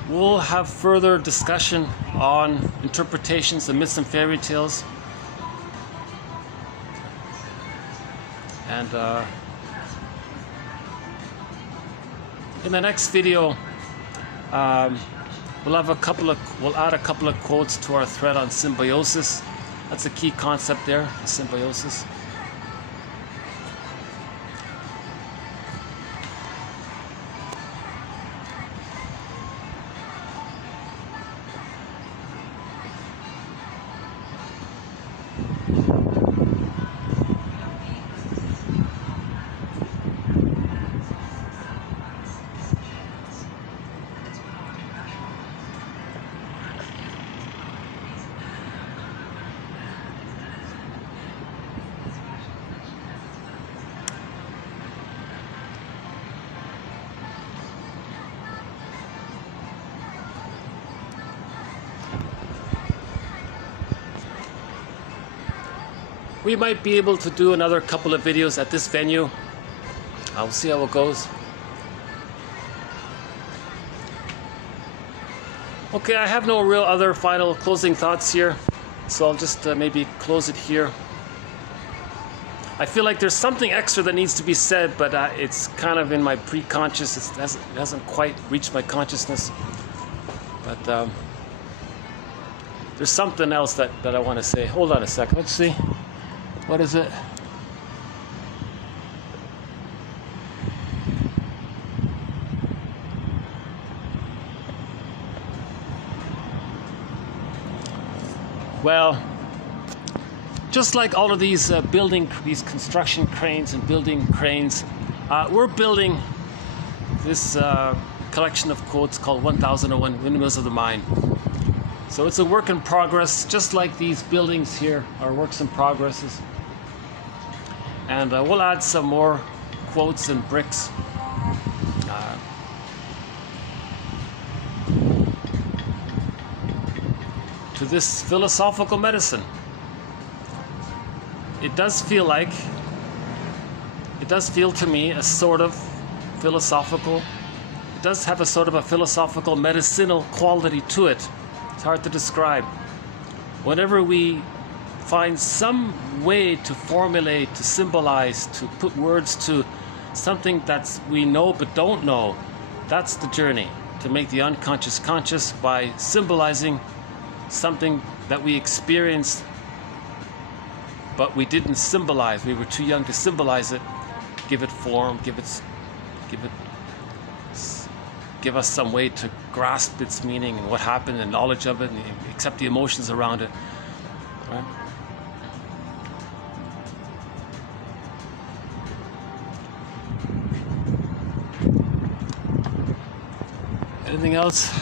We'll have further discussion on interpretations of myths and fairy tales. And in the next video, we'll add a couple of quotes to our thread on symbiosis. That's a key concept there, symbiosis. We might be able to do another couple of videos at this venue. I'll see how it goes. Okay, I have no real other final closing thoughts here, so I'll just maybe close it here. I feel like there's something extra that needs to be said, but it's kind of in my pre-conscious. It hasn't quite reached my consciousness. But there's something else that I want to say. Hold on a second. Let's see. What is it? Well, just like all of these these construction cranes and building cranes, we're building this collection of quotes called 1001 Windmills of the Mind. So it's a work in progress, just like these buildings here are works in progresses. And we'll add some more quotes and bricks. To this philosophical medicine. It does feel to me a sort of philosophical, it does have a sort of a philosophical medicinal quality to it. It's hard to describe. Whenever we find some way to formulate, to symbolize, to put words to something that we know but don't know, that's the journey, to make the unconscious conscious by symbolizing something that we experienced but we didn't symbolize. We were too young to symbolize it. Give it form, give us some way to grasp its meaning and what happened and knowledge of it and accept the emotions around it. Right? Anything else?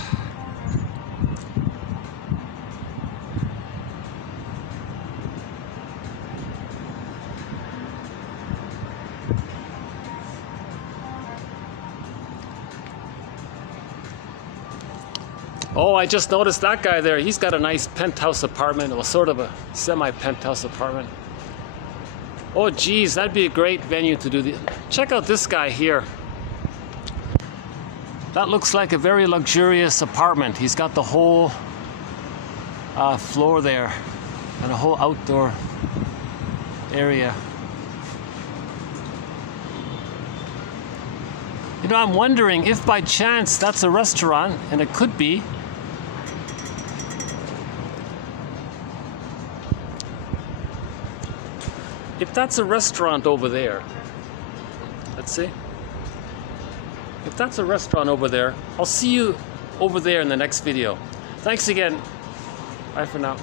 Oh, I just noticed that guy there. He's got a nice penthouse apartment, or sort of a semi-penthouse apartment. Oh, geez, that'd be a great venue to do the... Check out this guy here. That looks like a very luxurious apartment. He's got the whole floor there and a whole outdoor area. You know, I'm wondering if by chance that's a restaurant, and it could be. If that's a restaurant over there, let's see. If that's a restaurant over there, I'll see you over there in the next video. Thanks again. Bye for now.